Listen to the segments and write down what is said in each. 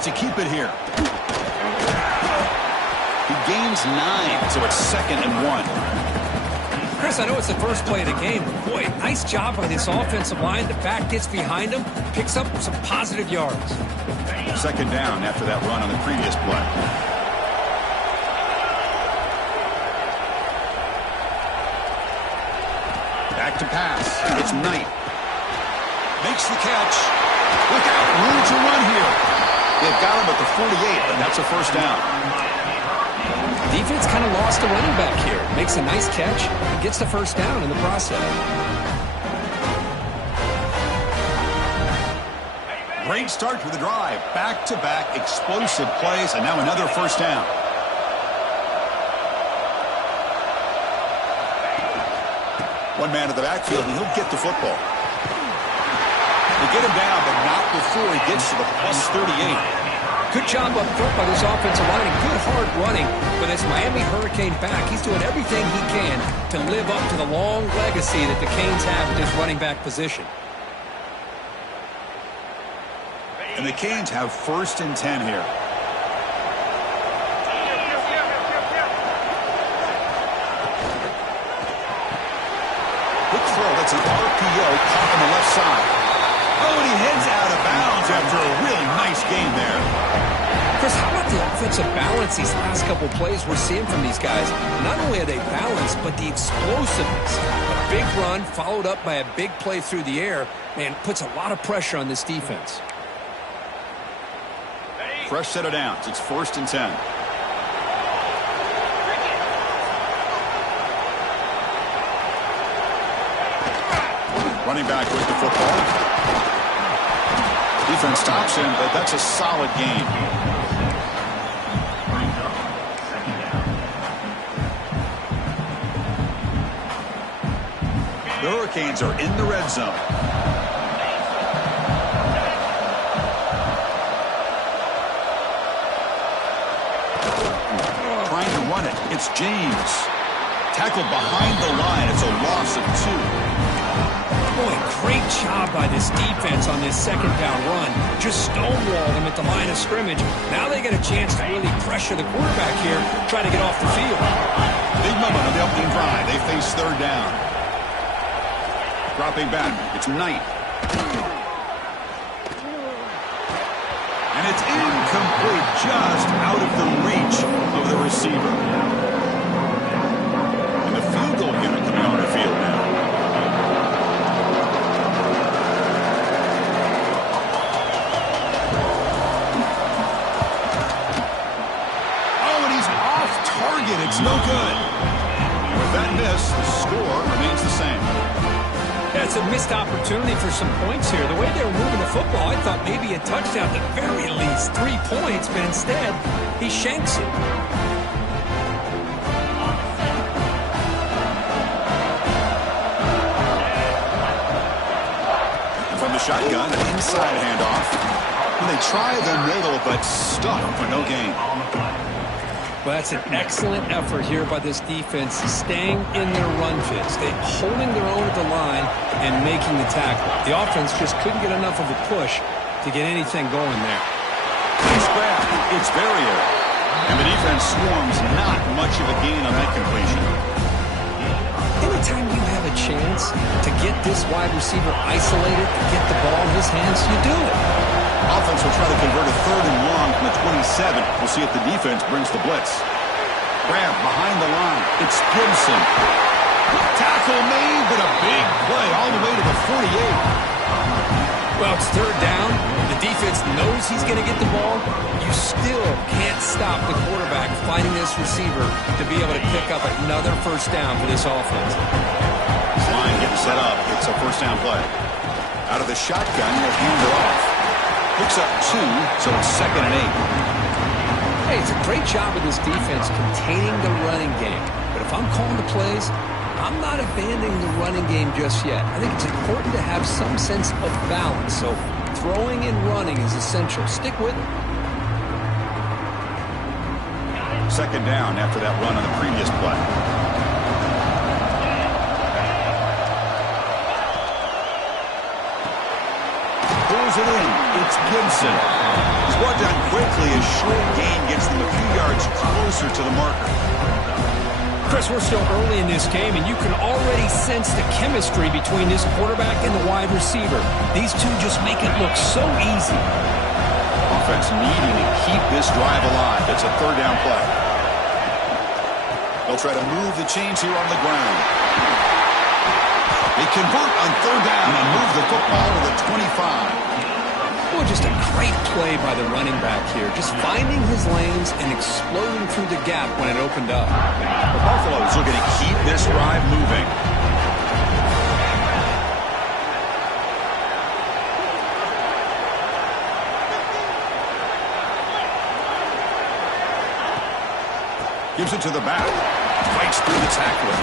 chance to keep it here. He gains 9, so it's 2nd and 1. Chris, I know it's the first play of the game, but boy, nice job by this offensive line. The back gets behind him, picks up some positive yards. 2nd down after that run on the previous play. Back to pass. It's Knight. Makes the catch. Look out, room to run here. They've got him at the 48, but that's a first down. Defense kind of lost a running back here. Makes a nice catch and gets the first down in the process. Great start to the drive. Back-to-back explosive plays, and now another first down. One man in the backfield, and he'll get the football. They get him down, but not before he gets to the plus 38. Good job up front by this offensive line and good hard running. But as Miami Hurricane back, he's doing everything he can to live up to the long legacy that the Canes have at this running back position. And the Canes have 1st and 10 here. Quick throw, that's an RPO caught on the left side. Oh, and he heads out of bounds after a really nice game there. Chris, how about the offensive balance these last couple plays we're seeing from these guys? Not only are they balanced, but the explosiveness. A big run followed up by a big play through the air, and puts a lot of pressure on this defense. Fresh set of downs. It's 1st and 10. Running back with the football. Defense stops him, but that's a solid game. The Hurricanes are in the red zone. Trying to run it. It's James. Tackled behind the line. It's a loss of 2. Boy, great job by this defense on this 2nd down run. Just stonewalled him at the line of scrimmage. Now they get a chance to really pressure the quarterback here, try to get off the field. Big moment on the opening drive. They face 3rd down. Dropping back. It's Knight. And it's incomplete, just out of the reach of the receiver. And the field goal unit coming on the field now. It's no good. With that miss, the score remains the same. Yeah, it's a missed opportunity for some points here. The way they were moving the football, I thought maybe a touchdown, at the very least 3 points, but instead, he shanks it. From the shotgun, an inside handoff. They try the middle, but stuck for no gain. Well, that's an excellent effort here by this defense, staying in their run fits. They're holding their own at the line and making the tackle. The offense just couldn't get enough of a push to get anything going there. Nice grab. It's Verrier. And the defense swarms not much of a gain on that completion. Anytime you have a chance to get this wide receiver isolated and get the ball in his hands, you do it. Offense will try to convert a 3rd and long from the 27. We'll see if the defense brings the blitz. Grab behind the line. It's Gibson. Tackle made, but a big play all the way to the 48. Well, it's 3rd down. The defense knows he's going to get the ball. You still can't stop the quarterback fighting this receiver to be able to pick up another first down for this offense. This line getting set up. It's a first down play. Out of the shotgun, he'll hand it off. Picks up 2, so it's 2nd and 8. Hey, it's a great job of this defense containing the running game. But if I'm calling the plays, I'm not abandoning the running game just yet. I think it's important to have some sense of balance. So throwing and running is essential. Stick with it. 2nd down after that run on the previous play. Pulls it in. It's Gibson. He's brought down quickly. A short gain gets them a few yards closer to the marker. Chris, we're still early in this game, and you can already sense the chemistry between this quarterback and the wide receiver. These two just make it look so easy. Offense needing to keep this drive alive. It's a third down play. They'll try to move the chains here on the ground. They convert on third down and move the football to the 25. Well, just a great play by the running back here. Just finding his lanes and exploding through the gap when it opened up. The Buffaloes looking to keep this drive moving. Gives it to the back. Fights through the tackler.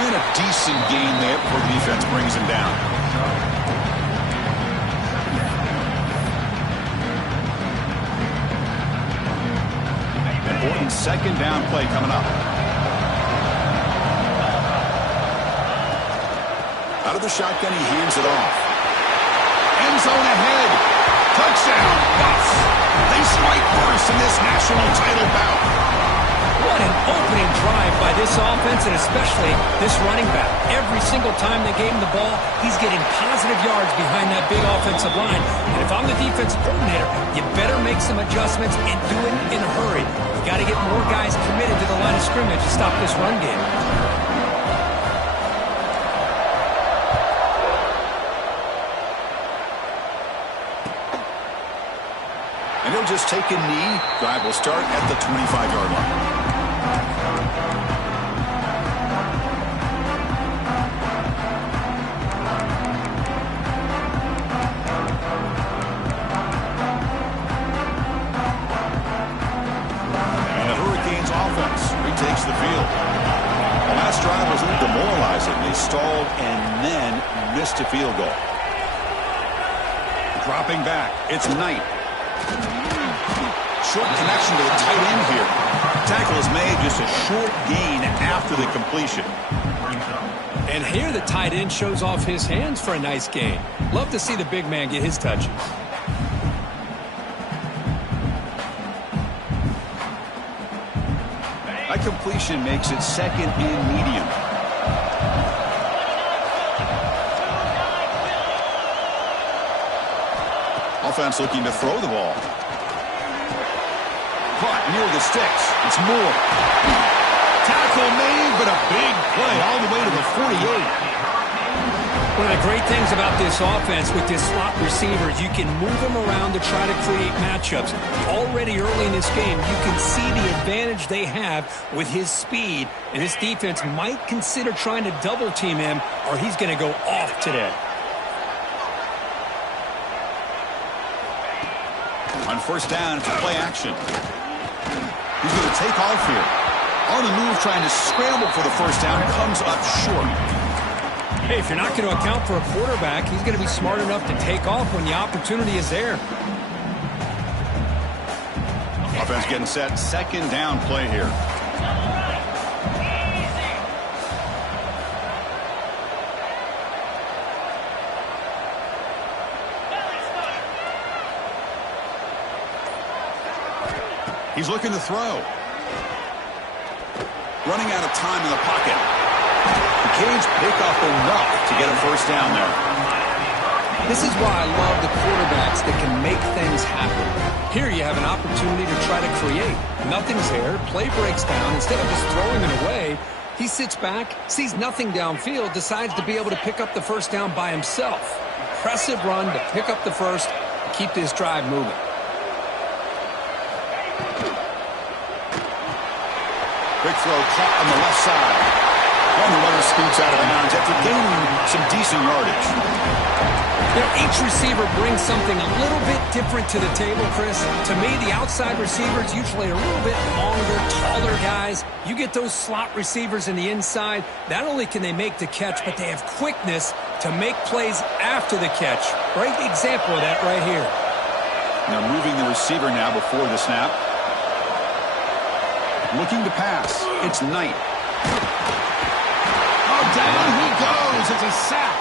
And a decent gain there before the defense brings him down. Important second down play coming up. Out of the shotgun, he hands it off. End zone ahead. Touchdown, Buffs. They strike first in this national title bout. What an opening drive by this offense, and especially this running back. Every single time they gave him the ball, he's getting positive yards behind that big offensive line. And if I'm the defensive coordinator, you better make some adjustments and do it in a hurry. You got to get more guys committed to the line of scrimmage to stop this run game. And he'll just take a knee. Drive will start at the 25-yard line. Takes the field. The last drive was a little demoralizing. They stalled and then missed a field goal. Dropping back. It's Knight. Short connection to the tight end here. Tackle is made, just a short gain after the completion. And here the tight end shows off his hands for a nice gain. Love to see the big man get his touches. That completion makes it second and medium. Offense looking to throw the ball. Caught near the sticks. It's Moore. Tackle made, but a big play all the way to the 48. One of the great things about this offense with this slot receiver is you can move them around to try to create matchups. Already early in this game, you can see the advantage they have with his speed, and this defense might consider trying to double-team him, or he's going to go off today. On first down, it's a play action. He's going to take off here. On the move, trying to scramble for the first down, comes up short. Hey, if you're not going to account for a quarterback, he's going to be smart enough to take off when the opportunity is there. Offense getting set. Second down play here. He's looking to throw. Running out of time in the pocket. The Canes pick up enough to get a first down there. This is why I love the quarterbacks that can make things happen. Here you have an opportunity to try to create. Nothing's there. Play breaks down. Instead of just throwing it away, he sits back, sees nothing downfield, decides to be able to pick up the first down by himself. Impressive run to pick up the first and keep this drive moving. Quick throw caught on the left side. And the runner scoots out of bounds after gaining some decent yardage. You know, each receiver brings something a little bit different to the table, Chris. To me, the outside receivers usually are a little bit longer, taller guys. You get those slot receivers in the inside, not only can they make the catch, but they have quickness to make plays after the catch. Great example of that right here. Now moving the receiver now before the snap. Looking to pass. It's Knight. Oh, down he goes. It's a sack.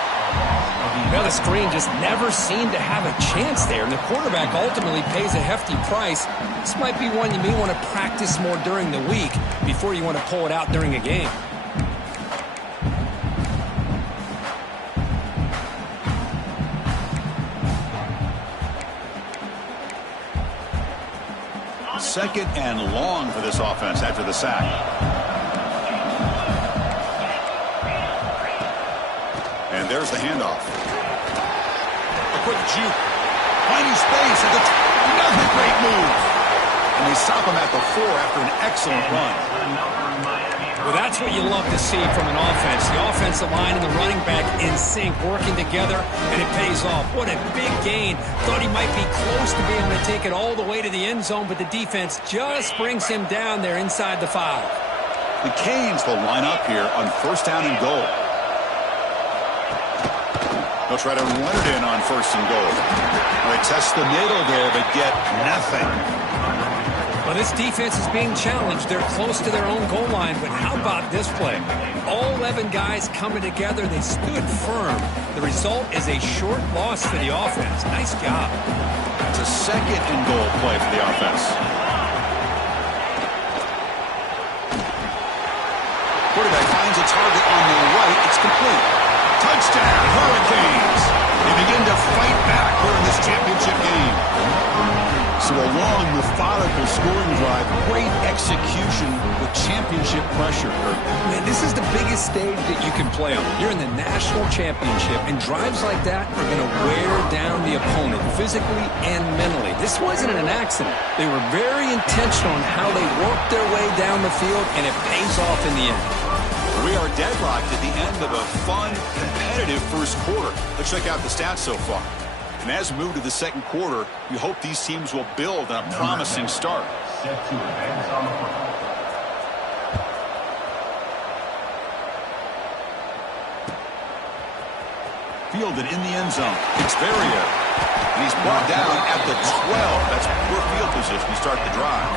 Well, the screen just never seemed to have a chance there, and the quarterback ultimately pays a hefty price. This might be one you may want to practice more during the week before you want to pull it out during a game. Second and long for this offense after the sack. And there's the handoff. A quick juke. Finding space at the another great move. And they stop him at the 4 after an excellent run. Well, that's what you love to see from an offense. The offensive line and the running back in sync, working together, and it pays off. What a big gain. Thought he might be close to being able to take it all the way to the end zone, but the defense just brings him down there inside the 5. The Canes will line up here on first down and goal. They'll try to run it in on first and goal. They test the middle there, but get nothing. Well, this defense is being challenged. They're close to their own goal line, but how about this play? All 11 guys coming together. They stood firm. The result is a short loss for the offense. Nice job. It's a second and goal play for the offense. Quarterback finds a target on the right. It's complete. Touchdown, Hurricanes. They begin to fight back here in this championship game. So a long, methodical scoring drive, great execution with championship pressure. Man, this is the biggest stage that you can play on. You're in the national championship, and drives like that are going to wear down the opponent physically and mentally. This wasn't an accident. They were very intentional in how they worked their way down the field, and it pays off in the end. We are deadlocked at the end of a fun, competitive first quarter. Let's check out the stats so far. And as we move to the second quarter, you hope these teams will build on a promising start. Fielded in the end zone. It's Verrier. And he's brought down at the 12. That's poor field position to start the drive.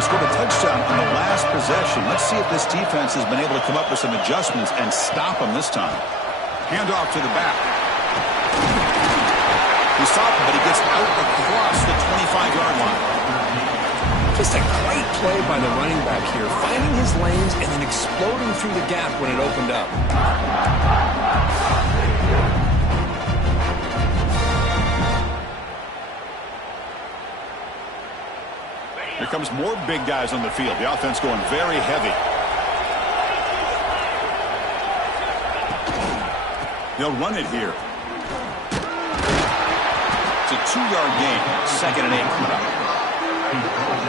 Scored a touchdown on the last possession. Let's see if this defense has been able to come up with some adjustments and stop them this time. Handoff to the back. He stopped him, but he gets out across the 25-yard line. Just a great play by the running back here, finding his lanes and then exploding through the gap when it opened up. Here comes more big guys on the field. The offense going very heavy. They'll run it here. It's a 2-yard gain. 2nd and 8 coming up.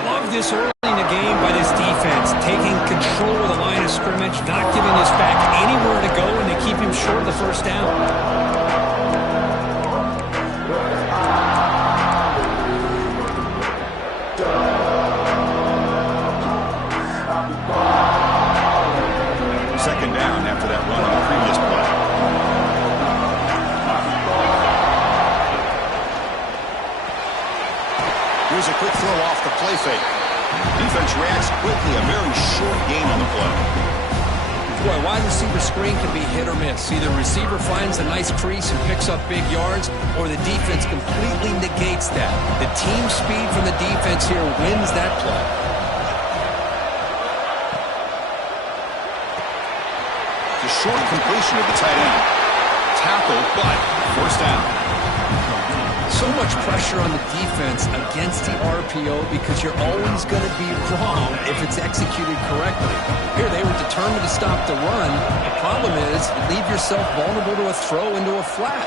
Love this early in the game by this defense, taking control of the line of scrimmage, not giving this back anywhere to go, and they keep him short of the first down. Second down after that run on the previous play. Here's a quick throw off the play fake. Defense reacts quickly. A very short gain on the play. Boy, wide receiver screen can be hit or miss. Either receiver finds a nice crease and picks up big yards, or the defense completely negates that. The team speed from the defense here wins that play. Short completion of the tight end. Tackle, but first down. So much pressure on the defense against the RPO because you're always going to be wrong if it's executed correctly. Here they were determined to stop the run. The problem is you leave yourself vulnerable to a throw into a flat.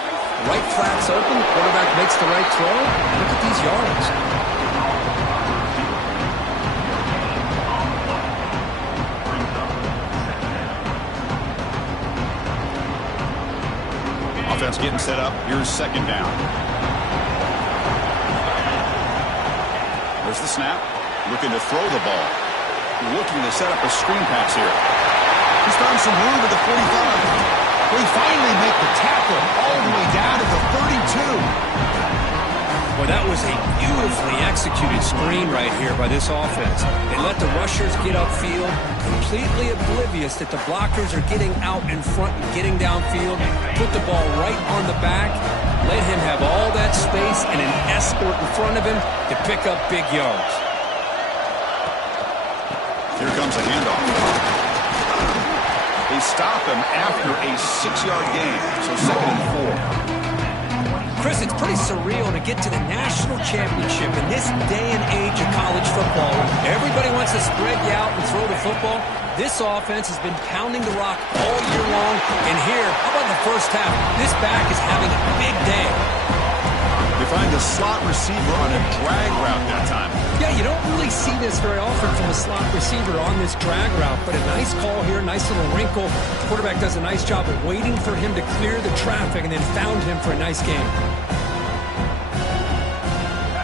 Right flat's open, the quarterback makes the right throw. Look at these yards. Offense getting set up. Here's second down. There's the snap. Looking to throw the ball. Looking to set up a screen pass here. He's found some room at the 45. We finally make the tackle all the way down to the 32. Well, that was a beautifully executed screen right here by this offense. They let the rushers get upfield, completely oblivious that the blockers are getting out in front and getting downfield. Put the ball right on the back, let him have all that space and an escort in front of him to pick up big yards. Here comes a handoff. They stop him after a 6-yard gain, so 2nd and 4. Chris, it's pretty surreal to get to the national championship in this day and age of college football. Everybody wants to spread you out and throw the football. This offense has been pounding the rock all year long. And here, how about the first half? This back is having a big day. They find the slot receiver on a drag route that time. Yeah, you don't really see this very often from a slot receiver on this drag route, but a nice call here, nice little wrinkle. Quarterback does a nice job of waiting for him to clear the traffic and then found him for a nice gain.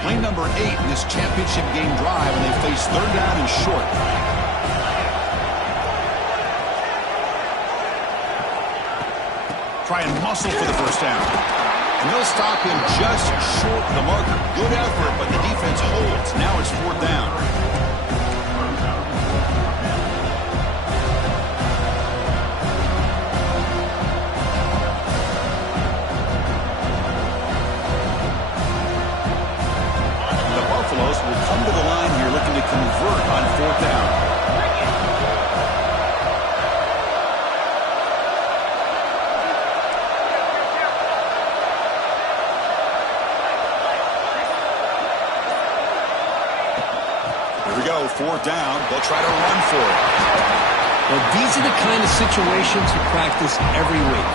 Play number 8 in this championship game drive, and they face 3rd down and short. Try and muscle for the first down. And they'll stop him just short of the marker. Good effort, but the defense holds. Now it's 4th down. The Buffaloes will come to the line here looking to convert on 4th down. Here we go, 4th down. They'll try to run for it. Well, these are the kind of situations you practice every week.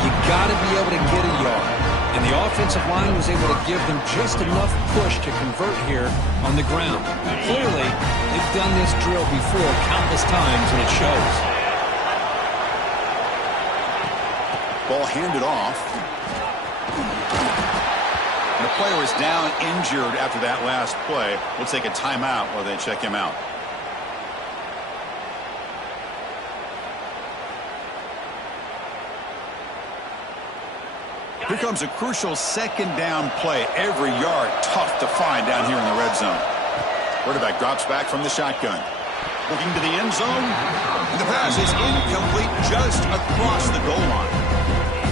You got to be able to get a yard. And the offensive line was able to give them just enough push to convert here on the ground. Clearly, they've done this drill before countless times, and it shows. Ball handed off. And the player is down injured after that last play. We'll take a timeout while they check him out. Here comes a crucial 2nd down play. Every yard tough to find down here in the red zone. Quarterback drops back from the shotgun. Looking to the end zone. And the pass is incomplete just across the goal line.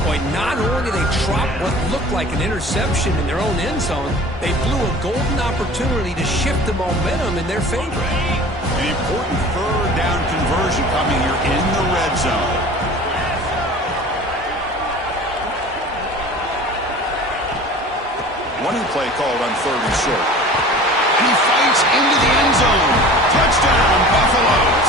Boy, not only did they drop what looked like an interception in their own end zone, they blew a golden opportunity to shift the momentum in their favor. An important 3rd down conversion coming here in the red zone. Running play called on 3rd and short. And he fights into the end zone. Touchdown, Buffaloes.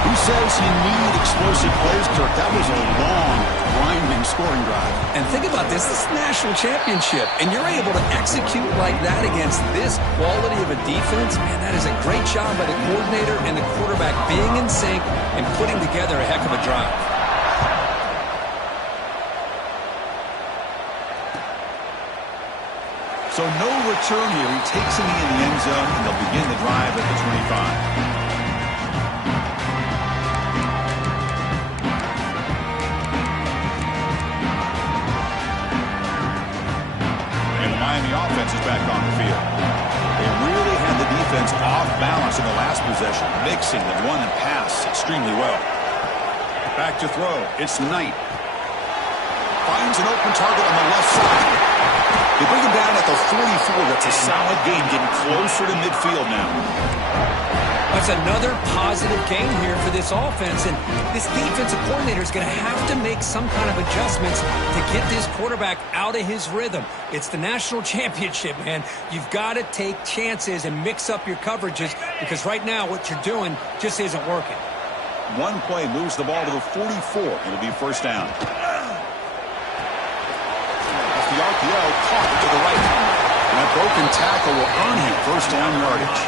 Who says you need explosive plays, Kirk? That was a long, grinding scoring drive. And think about this. This is the national championship, and you're able to execute like that against this quality of a defense. Man, that is a great job by the coordinator and the quarterback being in sync and putting together a heck of a drive. So no return here. He takes him in the end zone, and they'll begin the drive at the 25. The offense is back on the field. They really had the defense off balance in the last possession, mixing the run and pass extremely well. Back to throw. It's Knight. Finds an open target on the left side. They bring him down at the 44. That's a solid gain, getting closer to midfield now. That's another positive gain here for this offense, and this defensive coordinator is going to have to make some kind of adjustments to get this quarterback out of his rhythm. It's the national championship, man. You've got to take chances and mix up your coverages because right now what you're doing just isn't working. One play moves the ball to the 44. It'll be 1st down. Off the RPO, caught to the right. And that broken tackle will earn him 1st down yardage.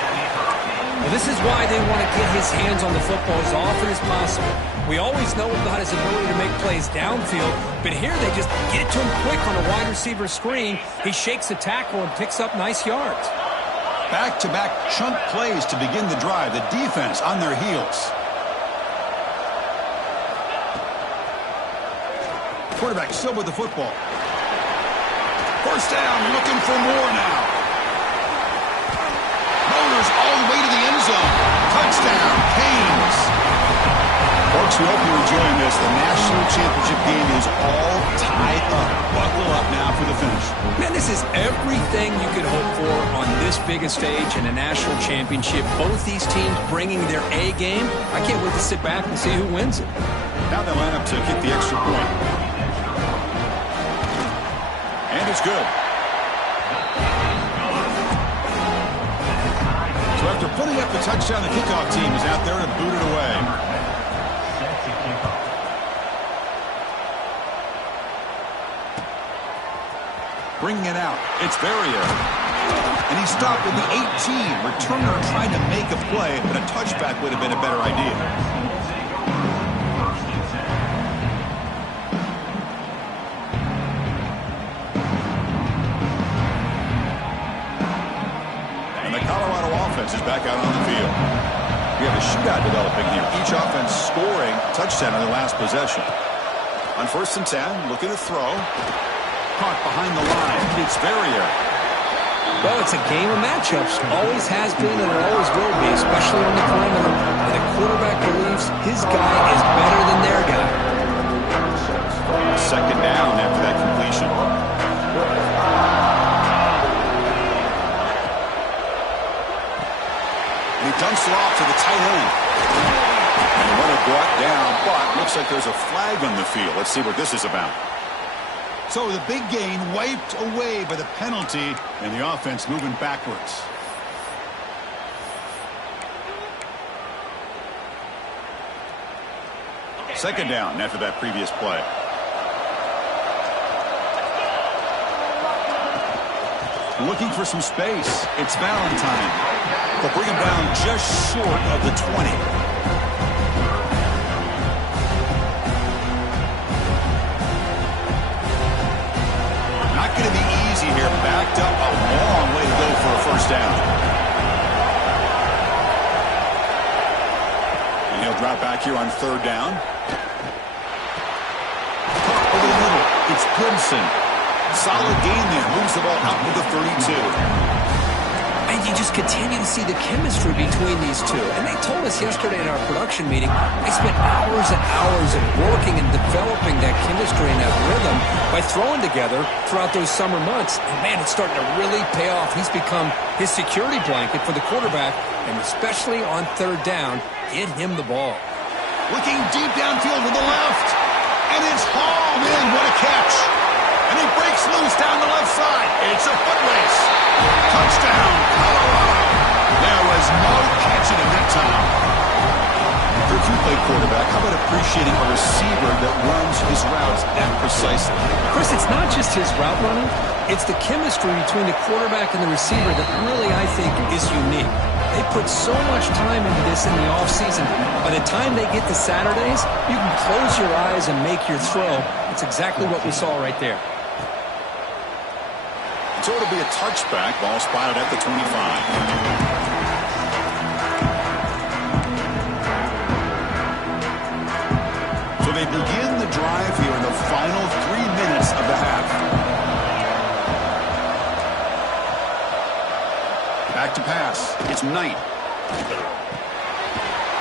Well, this is why they want to get his hands on the football as often as possible. We always know about his ability to make plays downfield, but here they just get it to him quick on a wide receiver screen. He shakes the tackle and picks up nice yards. Back-to-back chunk plays to begin the drive. The defense on their heels. Quarterback still with the football. First down, looking for more now. Motors all the way to the end zone. Touchdown, Canes. Folks, we hope you're enjoying this. The national championship game is all tied up. Buckle up now for the finish. Man, this is everything you could hope for on this biggest stage in a national championship. Both these teams bringing their A game. I can't wait to sit back and see who wins it. Now they line up to kick the extra point. And it's good. So after putting up the touchdown, the kickoff team is out there to boot it away. Bringing it out. It's Verrier. And he stopped at the 18. Returner trying to make a play, but a touchback would have been a better idea. And the Colorado offense is back out on the field. We have a shootout developing here. Each offense scoring a touchdown on their last possession. On 1st and 10, looking to throw. Caught behind the line. It's Verrier. Well, it's a game of matchups. Always has been and always will be, especially on the perimeter. And the quarterback believes his guy is better than their guy. Second down after that completion. And he dumps it off to the tight end. And the runner brought down, but looks like there's a flag on the field. Let's see what this is about. So the big gain wiped away by the penalty, and the offense moving backwards. Second down after that previous play. Looking for some space. It's Valentine. They'll bring him down just short of the 20. Going to be easy here. Backed up a long way to go for a first down. And he'll drop back here on 3rd down. Caught over the middle. It's Gibson. Solid gain there. Moves the ball out to the 32. And you just continue to see the chemistry between these two. And they told us yesterday in our production meeting, they spent hours and hours of working and developing that chemistry and that rhythm by throwing together throughout those summer months. And, man, it's starting to really pay off. He's become his security blanket for the quarterback, and especially on 3rd down, get him the ball. Looking deep downfield to the left. And it's hauled in. What a catch. And he breaks loose down the left side. It's a foot race. Touchdown, Colorado. There was no catching him that time. If you play quarterback, how about appreciating a receiver that runs his routes that precisely? Chris, it's not just his route running. It's the chemistry between the quarterback and the receiver that really, I think, is unique. They put so much time into this in the offseason. By the time they get to Saturdays, you can close your eyes and make your throw. It's exactly what we saw right there. So it'll be a touchback. Ball spotted at the 25. So they begin the drive here in the final 3 minutes of the half. Back to pass. It's Knight.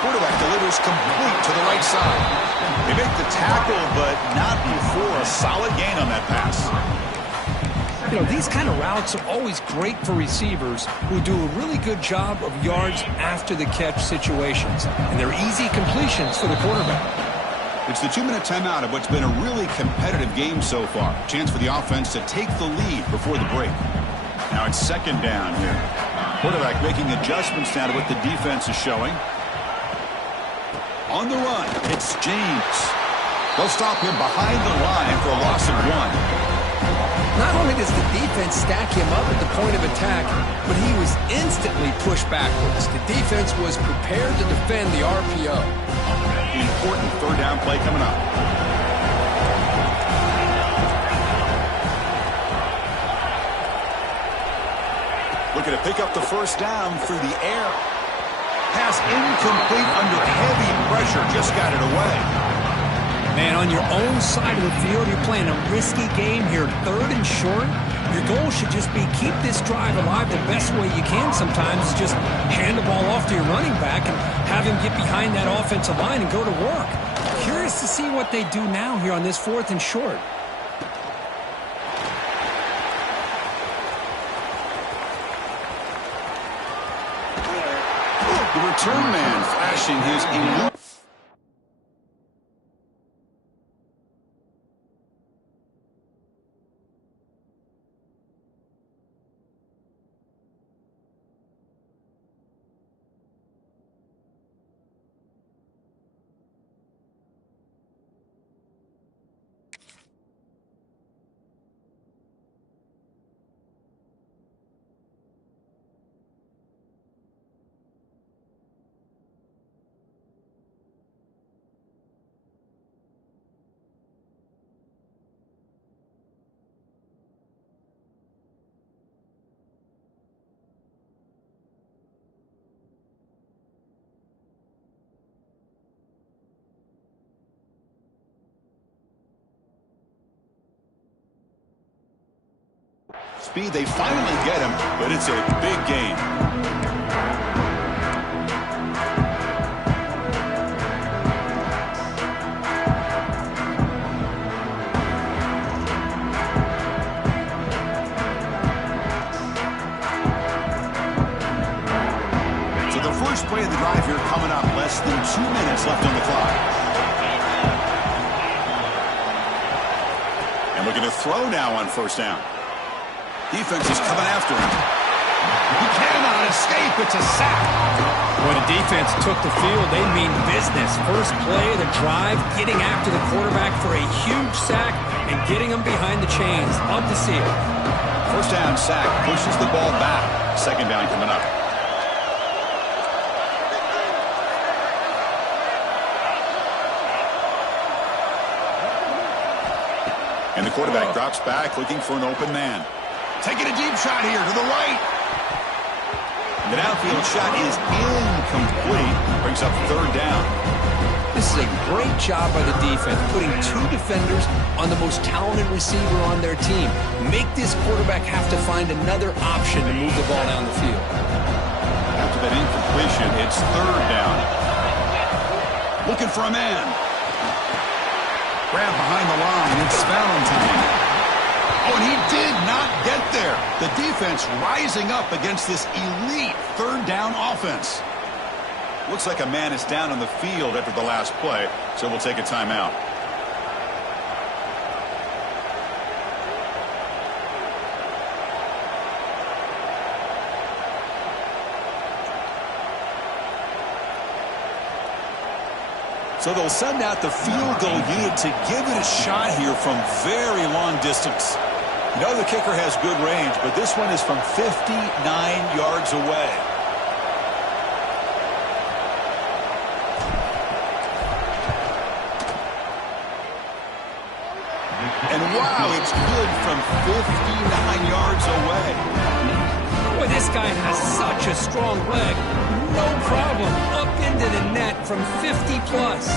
Quarterback delivers complete to the right side. They make the tackle, but not before a solid gain on that pass. You know, these kind of routes are always great for receivers who do a really good job of yards after the catch situations. And they're easy completions for the quarterback. It's the 2-minute timeout of what's been a really competitive game so far. Chance for the offense to take the lead before the break. Now it's 2nd down here. Quarterback making adjustments now to what the defense is showing. On the run, it's James. They'll stop him behind the line for a loss of 1. Not only does the defense stack him up at the point of attack, but he was instantly pushed backwards. The defense was prepared to defend the RPO. Important 3rd down play coming up. Looking to pick up the 1st down through the air. Pass incomplete under heavy pressure. Just got it away. Man, on your own side of the field, you're playing a risky game here, 3rd and short. Your goal should just be keep this drive alive the best way you can sometimes. Is just hand the ball off to your running back and have him get behind that offensive line and go to work. Curious to see what they do now here on this 4th and short. The return man flashing his elite. Speed, they finally get him, but it's a big gain. So the first play of the drive here coming up, less than 2 minutes left on the clock. And looking to throw now on 1st down. Defense is coming after him. He cannot escape. It's a sack. When the defense took the field, they mean business. First play of the drive, getting after the quarterback for a huge sack and getting him behind the chains. Love to see it. 1st down sack pushes the ball back. 2nd down coming up. And the quarterback drops back looking for an open man. Taking a deep shot here to the right. The downfield shot is incomplete. Brings up 3rd down. This is a great job by the defense, putting 2 defenders on the most talented receiver on their team. Make this quarterback have to find another option to move the ball down the field. After that incompletion, it's 3rd down. Looking for a man. Grab behind the line. It's Valentine. Oh, and he did not get there. The defense rising up against this elite 3rd down offense. Looks like a man is down on the field after the last play, so we'll take a timeout. So they'll send out the field goal unit to give it a shot here from very long distance. You know the kicker has good range, but this one is from 59 yards away. And wow, it's good from 59 yards away. Boy, this guy has such a strong leg. No problem. Up into the net from 50 plus.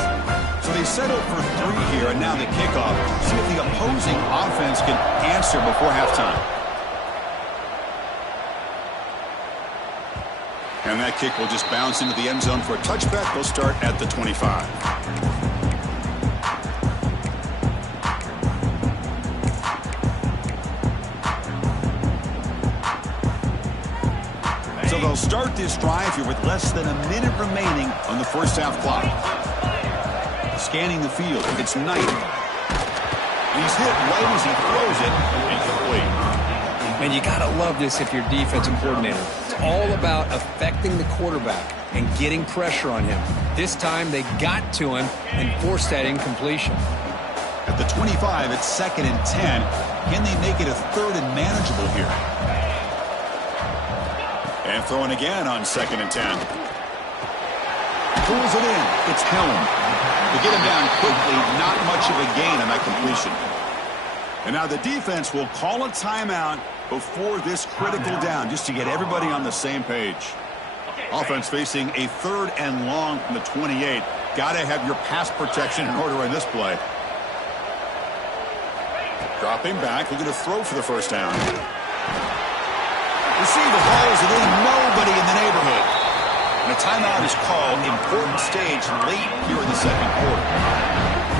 So they settle for 3 here, and now the kickoff. See if the opposing offense can answer before halftime. And that kick will just bounce into the end zone for a touchback. They'll start at the 25. So they'll start this drive here with less than a minute remaining on the 1st half clock. Scanning the field. It's Knight. He's hit right as he throws it. Incomplete. And you got to love this if you're defensive coordinator. It's all about affecting the quarterback and getting pressure on him. This time they got to him and forced that incompletion. At the 25, it's 2nd and 10. Can they make it a 3rd and manageable here? And throwing again on 2nd and 10. Pulls it in. It's Helm. To get him down quickly, not much of a gain on that completion. And now the defense will call a timeout before this critical down, just to get everybody on the same page. Offense facing a 3rd and long from the 28. Got to have your pass protection in order in this play. Dropping back, looking to throw for the first down. Receiver hauls it in, nobody in the neighborhood. And a timeout is called. Important stage late here in the second quarter.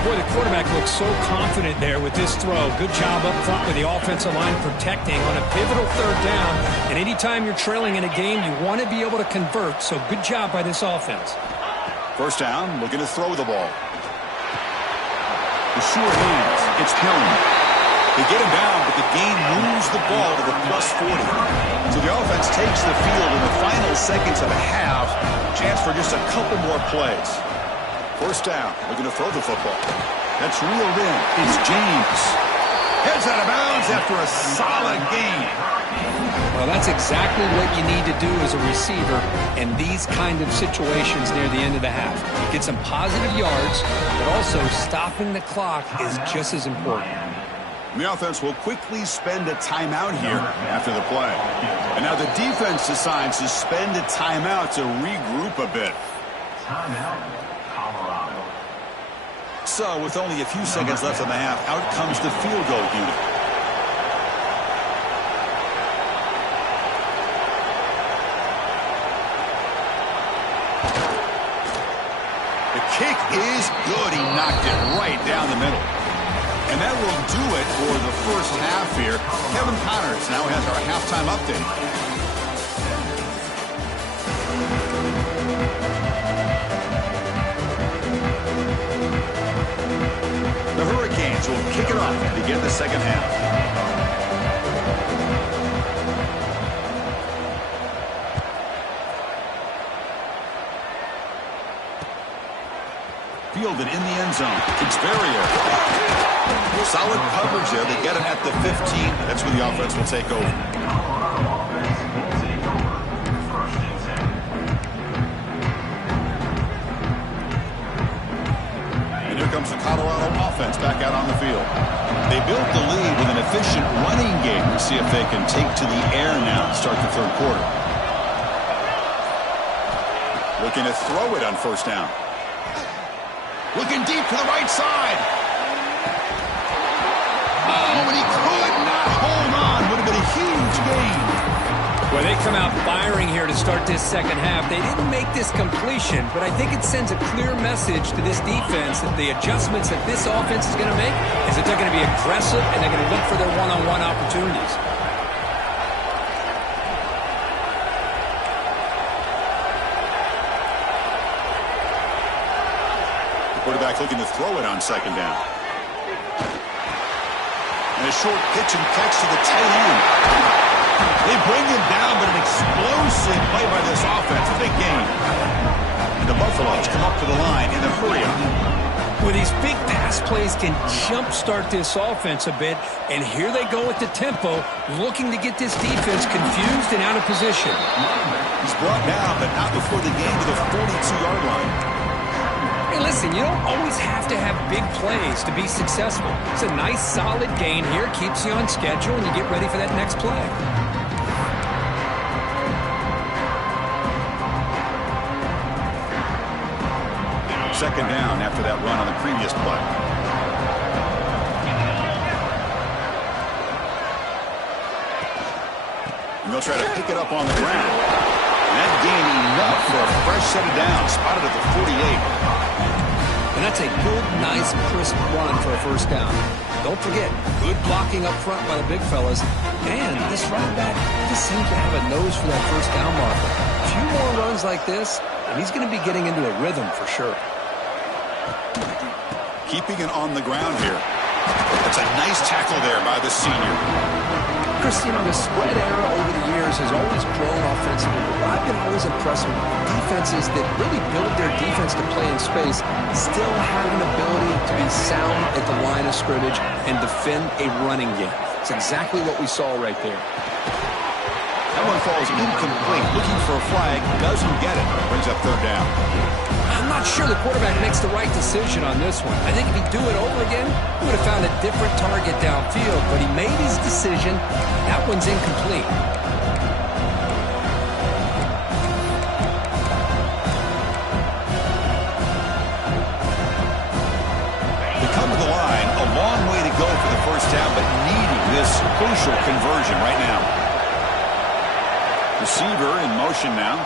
Boy, the quarterback looks so confident there with this throw. Good job up front with the offensive line protecting on a pivotal 3rd down. And anytime you're trailing in a game, you want to be able to convert. So good job by this offense. First down, looking to throw the ball. The sure hands. It's Hill. They get him down, but the game moves the ball to the +40. So the offense takes the field in the final seconds of the half. Chance for just a couple more plays. First down, looking to throw the football. That's reeled in. It's James. Heads out of bounds after a solid gain. Well, that's exactly what you need to do as a receiver in these kind of situations near the end of the half. Get some positive yards, but also stopping the clock is just as important. And the offense will quickly spend a timeout here after the play. And now the defense decides to spend a timeout to regroup a bit. Timeout, Colorado. So with only a few seconds left in the half, out comes the field goal unit. The kick is good. He knocked it right down the middle. And that will do it for the first half here. Kevin Connors now has our halftime update. The Hurricanes will kick it off to begin the second half. Fielded in the end zone. It's Barrier. Solid coverage there. They get it at the 15. That's where the offense will take over. And here comes the Colorado offense back out on the field. They built the lead with an efficient running game. Let's see if they can take to the air now to start the 3rd quarter. Looking to throw it on first down. Looking deep to the right side. Oh, but he could not hold on. Would have been a huge gain. Well, they come out firing here to start this second half. They didn't make this completion, but I think it sends a clear message to this defense that the adjustments that this offense is going to make is that they're going to be aggressive and they're going to look for their one-on-one opportunities. Quarterback looking to throw it on second down. And a short pitch and catch to the tight end. They bring him down, but an explosive play by this offense. A big game. And the Buffaloes come up to the line in a hurry-up. Well, these big pass plays can jumpstart this offense a bit, and here they go at the tempo, looking to get this defense confused and out of position. He's brought down, but not before the game to the 42-yard line. Hey, listen, you don't always have to have big plays to be successful. It's a nice, solid gain here, keeps you on schedule, and you get ready for that next play. Second down after that run on the previous play. And they'll try to pick it up on the ground. And that gain enough for a fresh set of downs, spotted at the 48. And that's a good, nice, crisp run for a first down. Don't forget, good blocking up front by the big fellas. And this running back just seems to have a nose for that first down marker. A few more runs like this, and he's going to be getting into a rhythm for sure. Keeping it on the ground here. That's a nice tackle there by the senior. Chris, you know, the spread era over the years has always grown offensively, but I've been always impressed with defenses that really build their defense to play in space, still have an ability to be sound at the line of scrimmage and defend a running game. It's exactly what we saw right there. That one falls incomplete. Looking for a flag, doesn't get it. Brings up third down. I'm not sure the quarterback makes the right decision on this one. I think if he'd do it over again, he would have found a different target downfield, but he made his decision. That one's incomplete. crucial conversion right now. Receiver in motion now.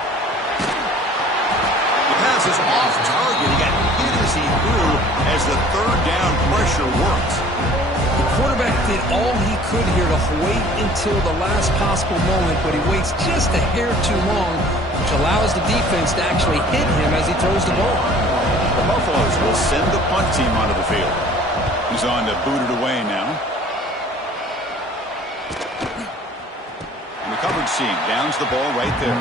The pass is off target. He got hit as he threw as the third down pressure worked. The quarterback did all he could here to wait until the last possible moment, but he waits just a hair too long, which allows the defense to actually hit him as he throws the ball. The Buffaloes will send the punt team onto the field. He's on to boot it away now. And the coverage team downs the ball right there.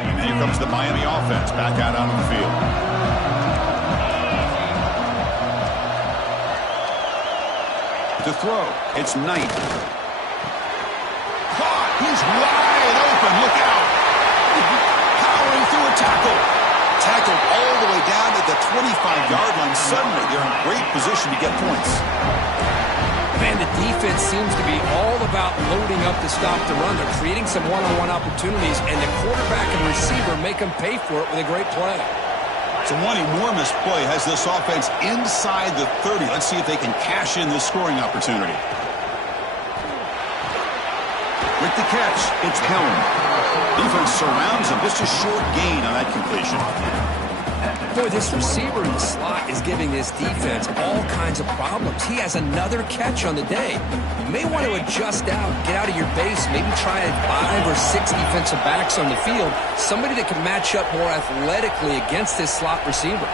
And here comes the Miami offense back out onto the field. To throw, it's Knight. Caught! He's wide open. Look out! Powering through a tackle. Tackled all the way down to the 25-yard line. Suddenly, they're in great position to get points. Man, the defense seems to be all about loading up to stop the run. They're creating some one-on-one opportunities, and the quarterback and receiver make them pay for it with a great play. So one enormous play has this offense inside the 30. Let's see if they can cash in this scoring opportunity. With the catch, it's Helm. Defense surrounds him. Just a short gain on that completion. Boy, this receiver in the slot is giving this defense all kinds of problems. He has another catch on the day. You may want to adjust out, get out of your base, maybe try 5 or 6 defensive backs on the field, somebody that can match up more athletically against this slot receiver.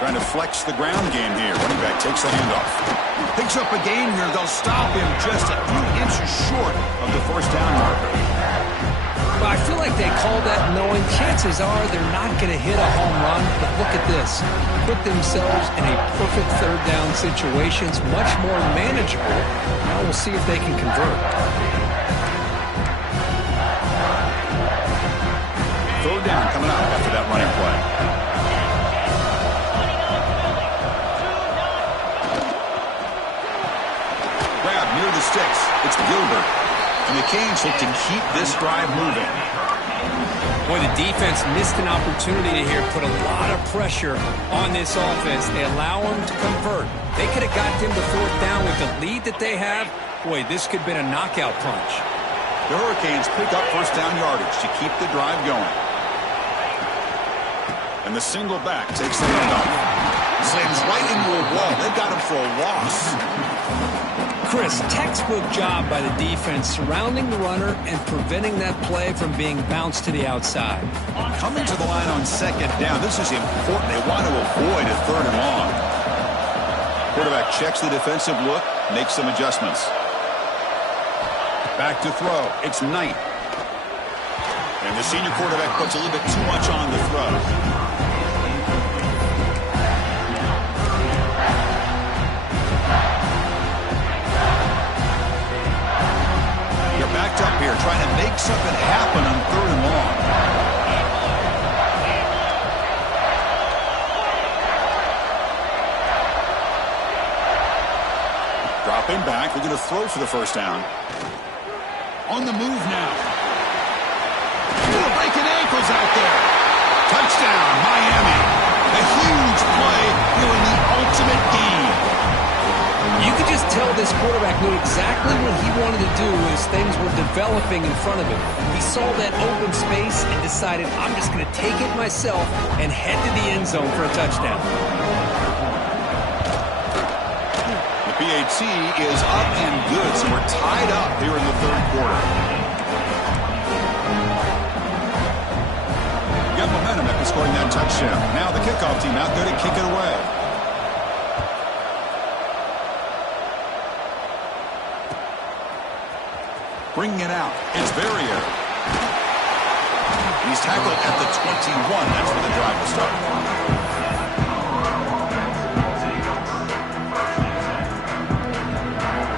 Trying to flex the ground game here. Running back takes the handoff. Picks up a gain here. They'll stop him just a few inches short of the first down marker. Well, I feel like they called that knowing chances are they're not going to hit a home run, but look at this. Put themselves in a perfect third down situation. It's much more manageable. Now we'll see if they can convert. Third down coming up after that running play. Grab near the sticks. It's Gilbert. And the Canes look to keep this drive moving. Boy, the defense missed an opportunity here, put a lot of pressure on this offense. They allow them to convert. They could have got them to fourth down with the lead that they have. Boy, this could have been a knockout punch. The Hurricanes pick up first down yardage to keep the drive going. And the single back takes the handoff. Slams right into a wall. They've got him for a loss. Chris, textbook job by the defense surrounding the runner and preventing that play from being bounced to the outside. Coming to the line on second down. This is important. They want to avoid a third and long. Quarterback checks the defensive look, makes some adjustments. Back to throw. It's Knight. And the senior quarterback puts a little bit too much on the throw. Backed up here, trying to make something happen on third and long. Dropping back, they're going to throw for the first down. On the move now. Breaking ankles out there. Touchdown, Miami. A huge play here in the ultimate game. You could just tell this quarterback knew exactly what he wanted to do as things were developing in front of him. He saw that open space and decided, I'm just going to take it myself and head to the end zone for a touchdown. The PAT is up and good, so we're tied up here in the third quarter. Got momentum after scoring that touchdown. Now the kickoff team out there to kick it away. Bringing it out. It's Verrier. He's tackled at the 21. That's where the drive will start.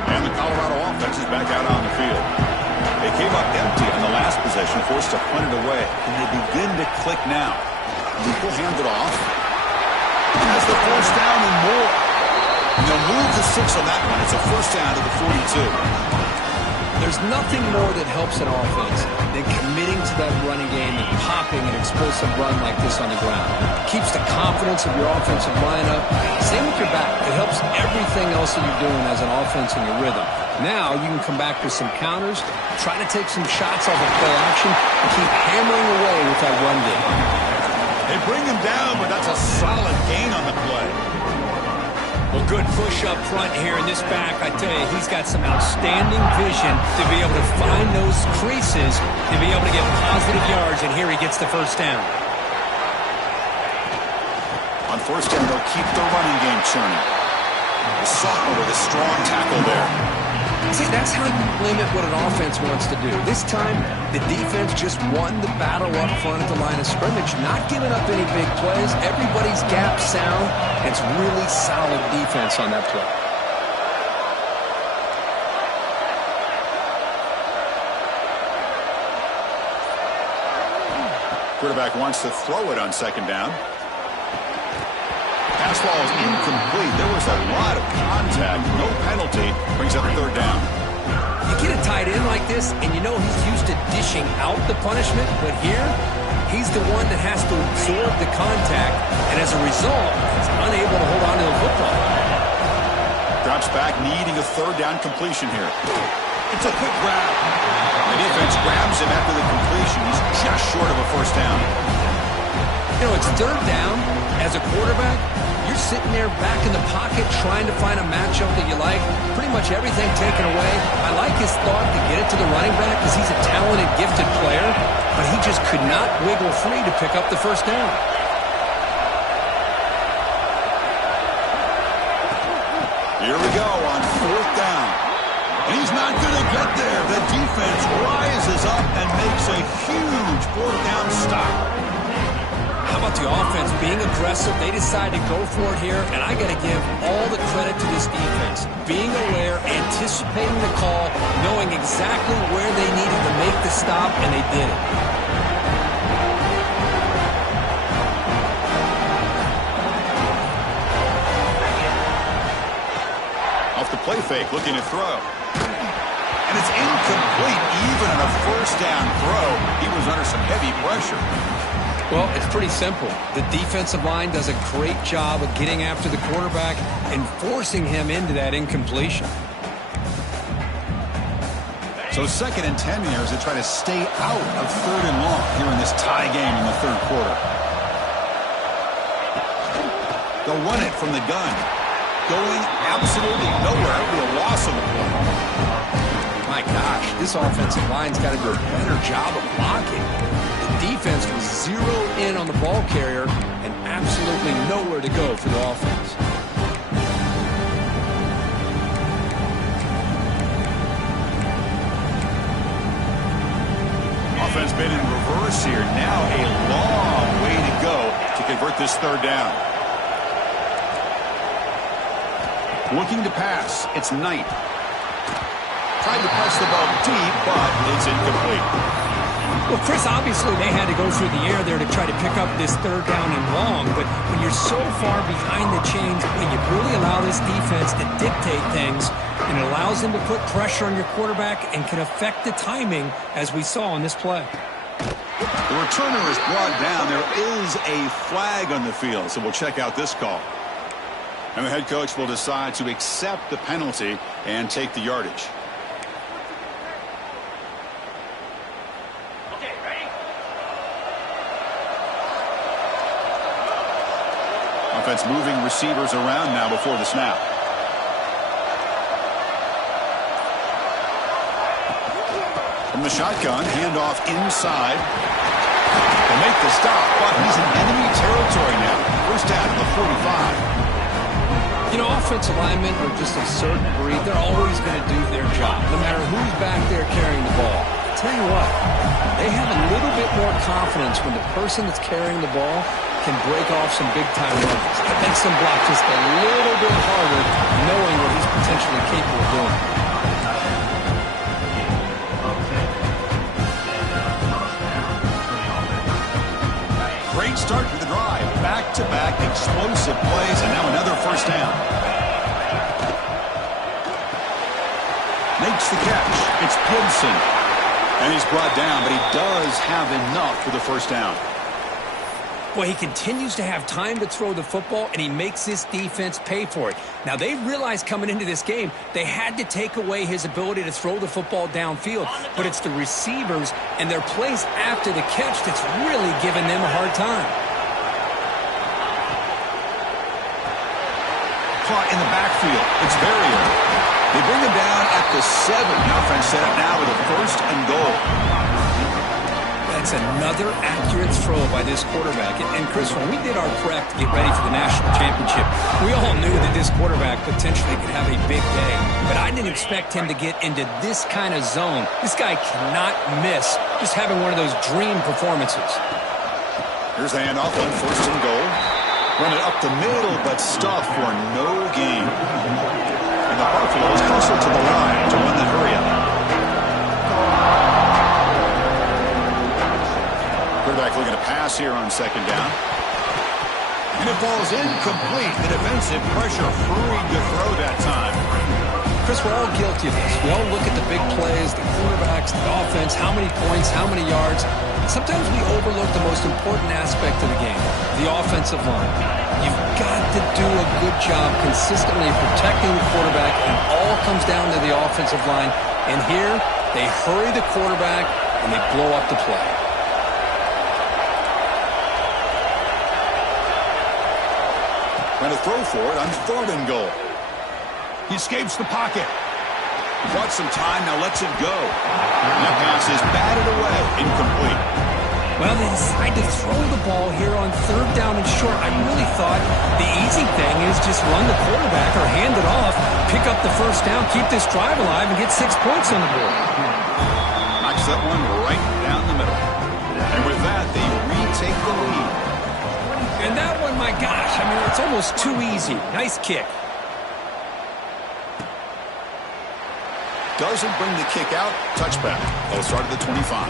And the Colorado offense is back out on the field. They came up empty on the last possession, forced to punt it away. And they begin to click now. Luke hand it off. Has the first down and more. And they'll move the 6 on that one. It's a first down to the 42. There's nothing more that helps an offense than committing to that running game and popping an explosive run like this on the ground. Keeps the confidence of your offensive line up. Same with your back. It helps everything else that you're doing as an offense in your rhythm. Now you can come back with some counters, try to take some shots off of play action, and keep hammering away with that run game. They bring him down, but that's a solid gain on the play. Well, good push up front here in this back. I tell you, he's got some outstanding vision to be able to find those creases, to be able to get positive yards, and here he gets the first down. On first down, they'll keep the running game churning. The sophomore with a strong tackle there. See, that's how you limit what an offense wants to do. This time, the defense just won the battle up front at the line of scrimmage, not giving up any big plays. Everybody's gap sound. It's really solid defense on that play. Quarterback wants to throw it on second down. Pass ball is incomplete. There was a lot of contact. No penalty. Brings up third down. You get a tight end like this, and you know he's used to dishing out the punishment, but here, he's the one that has to absorb the contact, and as a result, he's unable to hold on to the football. Drops back, needing a third down completion here. It's a quick grab. The defense grabs him after the completion. He's just short of a first down. You know, it's third down. As a quarterback, you're sitting there back in the pocket trying to find a matchup that you like. Pretty much everything taken away. I like his thought to get it to the running back because he's a talented, gifted player, but he just could not wiggle free to pick up the first down. Here we go on fourth down. And he's not going to get there. The defense rises up and makes a huge fourth down stop. How about the offense being aggressive? They decide to go for it here, and I got to give all the credit to this defense. Being aware, anticipating the call, knowing exactly where they needed to make the stop, and they did it. Off the play fake, looking to throw. And it's incomplete, even on a first down throw. He was under some heavy pressure. Well, it's pretty simple. The defensive line does a great job of getting after the quarterback and forcing him into that incompletion. So 2nd and 10 here as they try to stay out of third and long here in this tie game in the third quarter. They'll run it from the gun. Going absolutely nowhere. It would be a loss of the play. My gosh, this offensive line's got to do a better job of blocking. The defense was zeroed in on the ball carrier and absolutely nowhere to go for the offense. Offense been in reverse here. Now a long way to go to convert this third down. Looking to pass. It's Knight. Tried to press the ball deep, but it's incomplete. Well, Chris, obviously they had to go through the air there to try to pick up this third down and long, but when you're so far behind the chains, when you really allow this defense to dictate things, and it allows them to put pressure on your quarterback and can affect the timing, as we saw on this play. The returner is brought down. There is a flag on the field, so we'll check out this call. And the head coach will decide to accept the penalty and take the yardage. Offense moving receivers around now before the snap. From the shotgun, handoff inside. They make the stop, but he's in enemy territory now. First down to the 45. You know, offensive linemen are just a certain breed. They're always going to do their job, no matter who's back there carrying the ball. I'll tell you what, they have a little bit more confidence when the person that's carrying the ball can break off some big-time runs. It makes them block just a little bit harder, knowing what he's potentially capable of doing. Great start to the drive. Back-to-back explosive plays, and now another first down. Makes the catch. It's Gibson. And he's brought down, but he does have enough for the first down. Well, he continues to have time to throw the football, and he makes this defense pay for it. Now, they realized coming into this game they had to take away his ability to throw the football downfield, but it's the receivers and their plays after the catch that's really giving them a hard time. Caught in the backfield. It's Verrier. They bring him down at the 7. The offense set up now with a 1st and goal. That's another accurate throw by this quarterback. And Chris, when we did our prep to get ready for the national championship, we all knew that this quarterback potentially could have a big day. But I didn't expect him to get into this kind of zone. This guy cannot miss just having one of those dream performances. Here's the handoff on 1st and goal. Run it up the middle, but stuffed for no gain. And the Buffaloes hustle to the line to run the hurry-up. Quarterback looking to pass here on 2nd down. And it falls incomplete. The defensive pressure hurried to throw that time. Chris, we're all guilty of this. We all look at the big plays, the quarterbacks, the offense, how many points, how many yards. Sometimes we overlook the most important aspect of the game, the offensive line. You've got to do a good job consistently protecting the quarterback, and it all comes down to the offensive line. And here, they hurry the quarterback, and they blow up the play. Trying to throw for it on 3rd and goal. He escapes the pocket. Brought some time, now lets it go. And that pass is batted away, incomplete. Well, they decide to throw the ball here on 3rd down and short. I really thought the easy thing is just run the quarterback or hand it off, pick up the 1st down, keep this drive alive, and get 6 points on the board. Knocks that one right down the middle. And with that, they retake the lead. And that one, my gosh, I mean, it's almost too easy. Nice kick. Doesn't bring the kick out. Touchback. They'll start at the 25.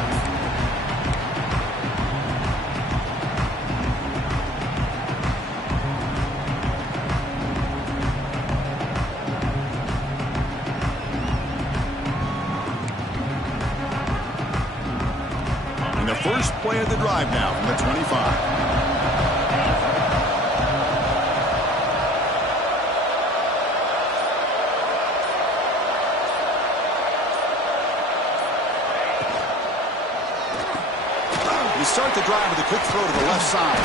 And the first play of the drive now from the 25. They start the drive with a quick throw to the left side.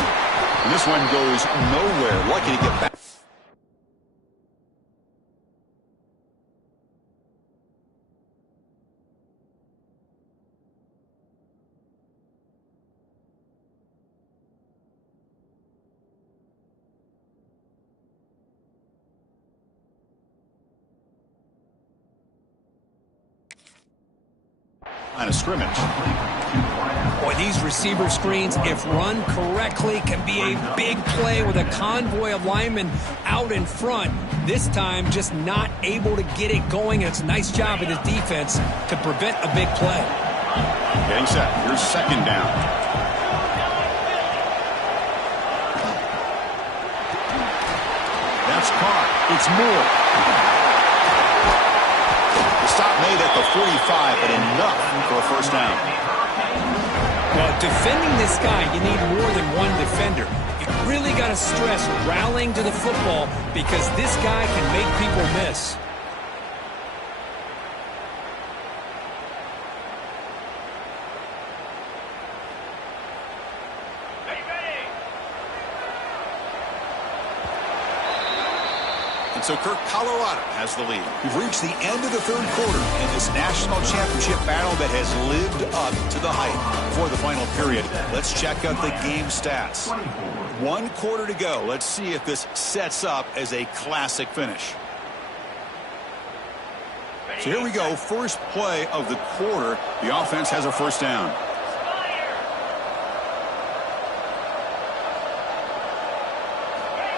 And this one goes nowhere. Lucky to get back. Line of scrimmage. Boy, these receiver screens, if run correctly, can be a big play with a convoy of linemen out in front. This time, just not able to get it going. It's a nice job of the defense to prevent a big play. Getting set. Here's 2nd down. That's caught. It's Moore. The stop made at the 45, but enough for a 1st down. Well, defending this guy, you need more than one defender. You really got to stress rallying to the football because this guy can make people miss. And so Kirk, Colorado has the lead. We've reached the end of the 3rd quarter in this national championship battle that has lived up to the hype. For the final period, let's check out the game stats. 1 quarter to go. Let's see if this sets up as a classic finish. So here we go. First play of the quarter. The offense has a 1st down.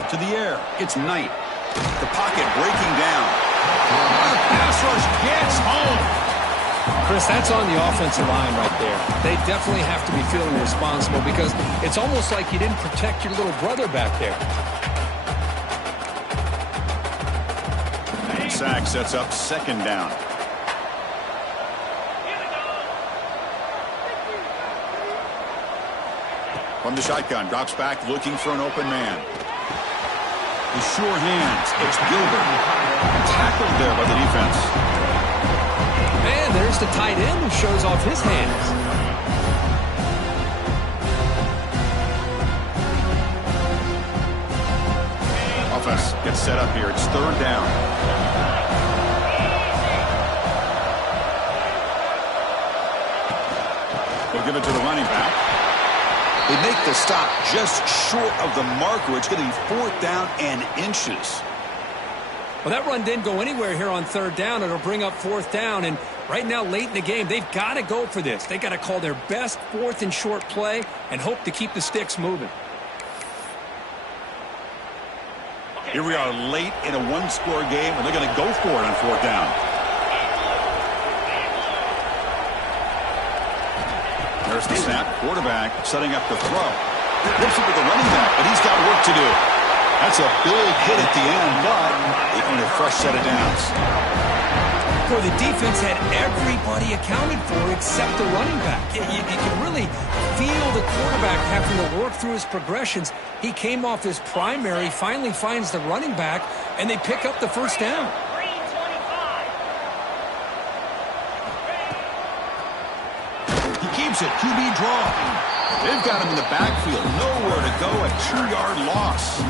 To the air. It's Knight. The pocket breaking down. Pass rush gets home. Chris, that's on the offensive line right there. They definitely have to be feeling responsible because it's almost like you didn't protect your little brother back there. And sack sets up 2nd down. From the shotgun, drops back looking for an open man. The sure hands, it's Gilbert. Tackled there by the defense. And there's the tight end who shows off his hands. Offense gets set up here. It's third down. They'll give it to the running back. They make the stop just short of the marker. It's going to be fourth down and inches. Well, that run didn't go anywhere here on third down. It'll bring up fourth down. And right now, late in the game, they've got to go for this. They've got to call their best fourth and short play and hope to keep the sticks moving. Here we are late in a one-score game, and they're going to go for it on fourth down. There's the snap. Quarterback setting up the throw. Flips it to the running back, but he's got work to do. That's a big hit at the end, but they need a fresh set of downs. Boy, the defense had everybody accounted for except the running back. You can really feel the quarterback having to work through his progressions. He came off his primary, finally finds the running back, and they pick up the first down. He keeps it. QB draw. They've got him in the backfield. Nowhere to go. A 2-yard loss.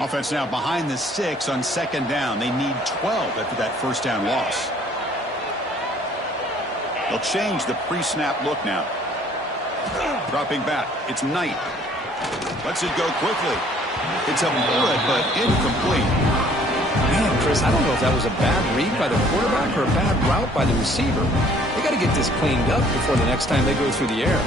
Offense now behind the 6 on second down. They need 12 after that first down loss. They'll change the pre-snap look now. Dropping back. It's Knight. Lets it go quickly. It's a bullet, but incomplete. Man, Chris, I don't know if that was a bad read by the quarterback or a bad route by the receiver. They got to get this cleaned up before the next time they go through the air.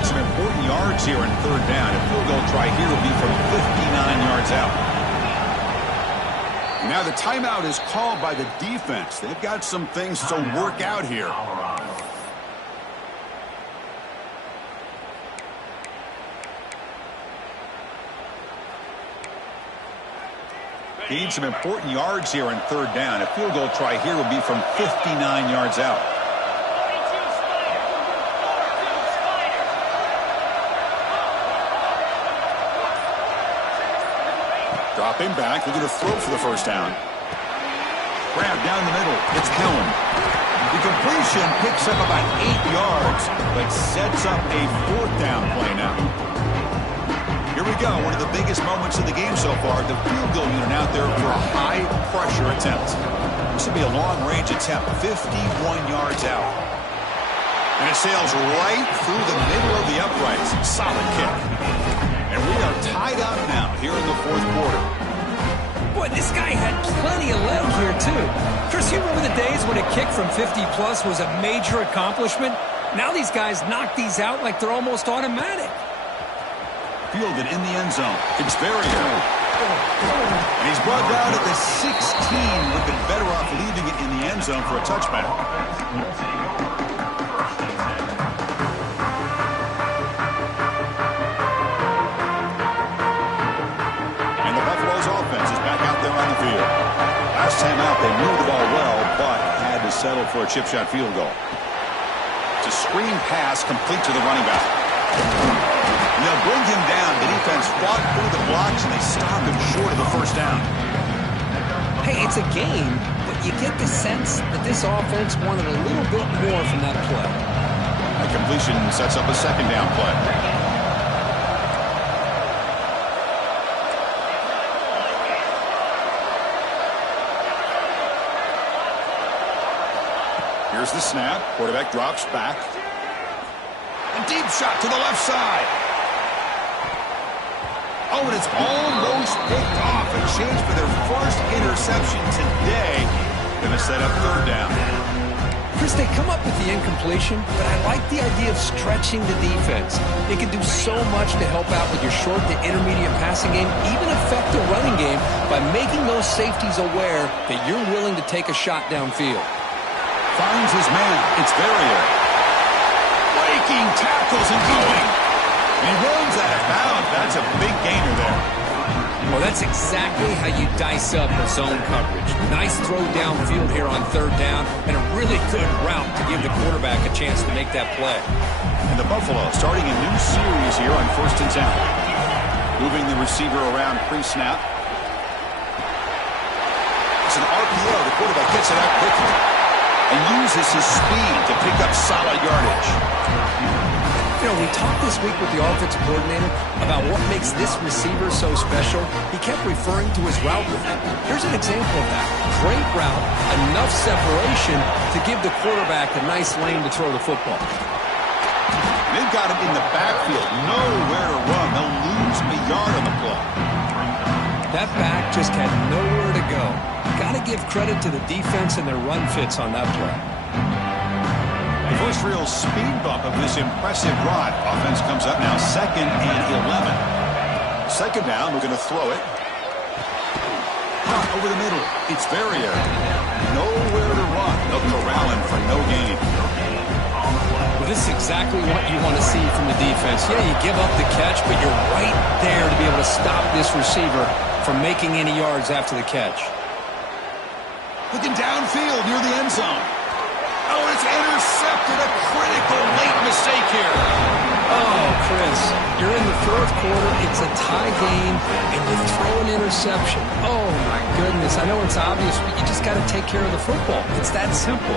Some important yards here in third down. A field goal try here will be from 59 yards out. Now the timeout is called by the defense. They've got some things to work out here. Need some important yards here in third down. A field goal try here will be from 59 yards out. Dropping back, looking to throw for the first down. Grab down the middle. It's Helm. The completion picks up about 8 yards, but sets up a fourth down play now. Here we go. One of the biggest moments of the game so far. The field goal unit out there for a high-pressure attempt. This will be a long-range attempt, 51 yards out. And it sails right through the middle of the uprights. Solid kick. And we are tied up now here in the fourth quarter. Boy, this guy had plenty of leg here, too. Chris, you remember the days when a kick from 50-plus was a major accomplishment? Now these guys knock these out like they're almost automatic. Fielded in the end zone. It's Verrier. And he's brought down at the 16. Would have been better off leaving it in the end zone for a touchback. Last time out, they moved the ball well, but had to settle for a chip shot field goal. It's a screen pass complete to the running back. And they'll bring him down. The defense fought through the blocks, and they stopped him short of the first down. Hey, it's a game, but you get the sense that this offense wanted a little bit more from that play. The completion sets up a second down play. Here's the snap. Quarterback drops back. A deep shot to the left side. Oh, and it's almost picked off. A chance for their first interception today. Going to set up third down. Chris, they come up with the incompletion, but I like the idea of stretching the defense. They can do so much to help out with your short to intermediate passing game, even affect the running game by making those safeties aware that you're willing to take a shot downfield. Finds his man. It's Verrier. Breaking tackles and going. He runs out of bounds. That's a big gainer there. Well, that's exactly how you dice up a zone coverage. Nice throw downfield here on third down, and a really good route to give the quarterback a chance to make that play. And the Buffalo starting a new series here on 1st and 10. Moving the receiver around pre-snap. It's an RPO. The quarterback gets it out quickly and uses his speed to pick up solid yardage. You know, we talked this week with the offensive coordinator about what makes this receiver so special. He kept referring to his route movement. Here's an example of that. Great route, enough separation to give the quarterback a nice lane to throw the football. They've got him in the backfield, nowhere to run. They'll lose a yard on the play. That back just had nowhere to go. Got to give credit to the defense and their run fits on that play. The first real speed bump of this impressive drive. Offense comes up now 2nd and 11. 2nd down, we're going to throw it. Over the middle, it's Verrier. Nowhere to run. They'll corral him for no gain. Well, this is exactly what you want to see from the defense. Yeah, you give up the catch, but you're right there to be able to stop this receiver from making any yards after the catch. Looking downfield near the end zone. Oh, it's intercepted. A critical late mistake here. Oh, Chris, you're in the 4th quarter. It's a tie game, and you throw an interception. Oh, my goodness. I know it's obvious, but you just got to take care of the football. It's that simple.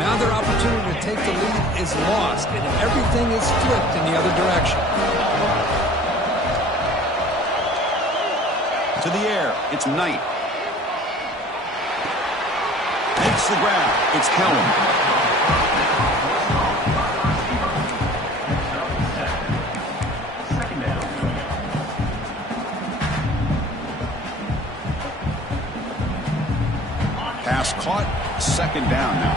Now their opportunity to take the lead is lost, and everything is flipped in the other direction. To the air. It's Knight. Makes the ground. It's Kellen. Pass caught. 2nd down now.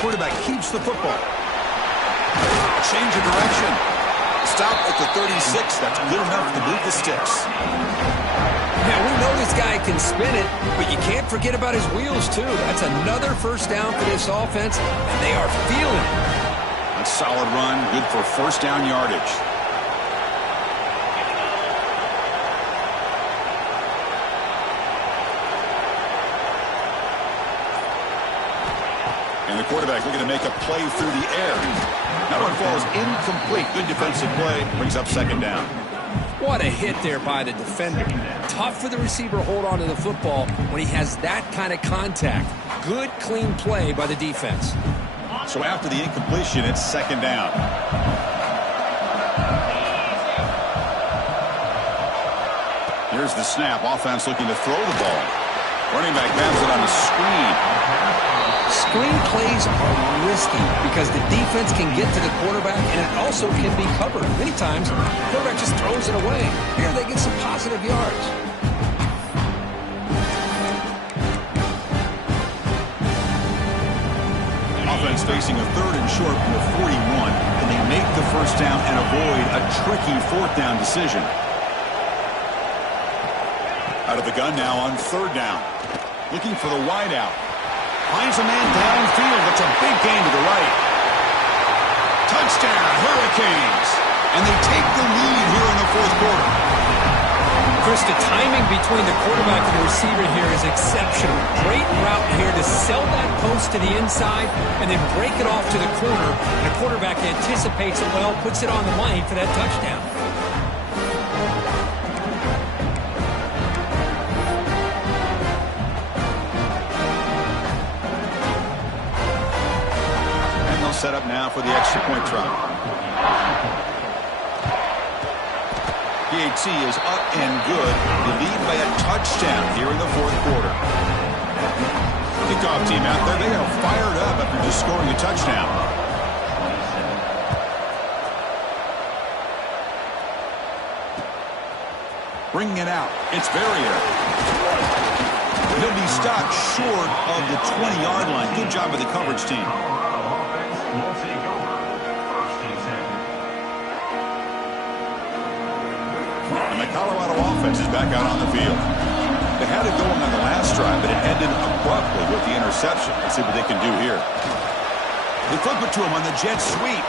Quarterback keeps the football. Change of direction. Stop at the 36. That's good enough to move the sticks. Yeah, we know this guy can spin it, but you can't forget about his wheels, too. That's another 1st down for this offense, and they are feeling it. A solid run, good for 1st down yardage. And the quarterback looking to make a play through the air. That one falls incomplete. Good defensive play. Brings up 2nd down. What a hit there by the defender. Tough for the receiver to hold on to the football when he has that kind of contact. Good, clean play by the defense. So after the incompletion, it's 2nd down. Here's the snap. Offense looking to throw the ball. Running back grabs it on the screen. Screen plays are risky because the defense can get to the quarterback, and it also can be covered. Many times, the quarterback just throws it away. Here they get some positive yards. Offense facing a 3rd and short from the 41. Can they make the 1st down and avoid a tricky 4th down decision? Out of the gun now on 3rd down. Looking for the wideout. Finds a man downfield. That's a big gain to the right. Touchdown, Hurricanes. And they take the lead here in the 4th quarter. Chris, the timing between the quarterback and the receiver here is exceptional. Great route here to sell that post to the inside and then break it off to the corner. And the quarterback anticipates it well, puts it on the money for that touchdown. Set up now for the extra point try. PAT is up and good. They lead by a touchdown here in the 4th quarter. Kickoff team out there. They are fired up after just scoring a touchdown. Bringing it out. It's Verrier. He'll be stopped short of the 20-yard line. Good job by the coverage team. Will take over 1st and 10. And the Colorado offense is back out on the field. They had it going on the last drive, but it ended abruptly with the interception. Let's see what they can do here. They flip it to him on the jet sweep.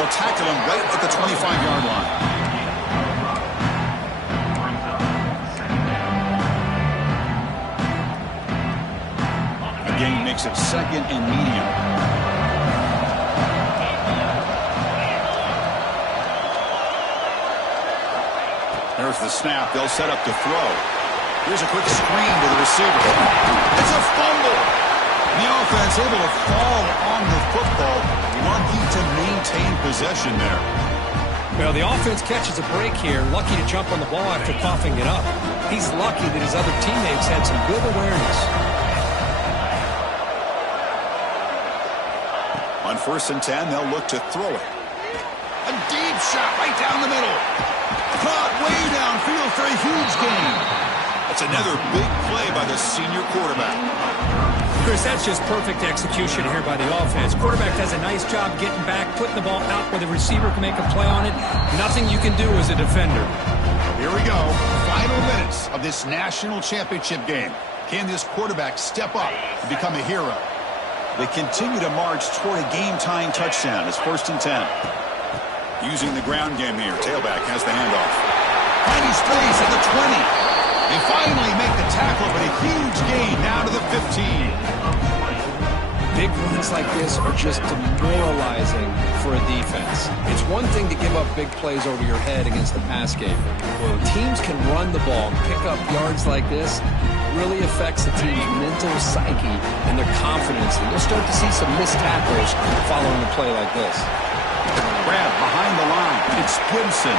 They'll tackle him right at the 25-yard line. A gain makes it 2nd and medium. There's the snap. They'll set up to throw. Here's a quick screen to the receiver. It's a fumble. The offense able to fall on the football. Lucky to maintain possession there. Well, the offense catches a break here. Lucky to jump on the ball after coughing it up. He's lucky that his other teammates had some good awareness. On 1st and 10, they'll look to throw it. A deep shot right down the middle. Caught way downfield for a huge gain. That's another big play by the senior quarterback. Chris, that's just perfect execution here by the offense. Quarterback does a nice job getting back, putting the ball out where the receiver can make a play on it. Nothing you can do as a defender. Here we go. Final minutes of this national championship game. Can this quarterback step up and become a hero? They continue to march toward a game-tying touchdown. It's 1st and 10. Using the ground game here. Tailback has the handoff. Finding space at the 20. They finally make the tackle, but a huge gain now to the 15. Big runs like this are just demoralizing for a defense. It's one thing to give up big plays over your head against the pass game. When teams can run the ball and pick up yards like this, it really affects the team's mental psyche and their confidence. And you'll start to see some missed tackles following a play like this. Grab behind the line. It's Gibson.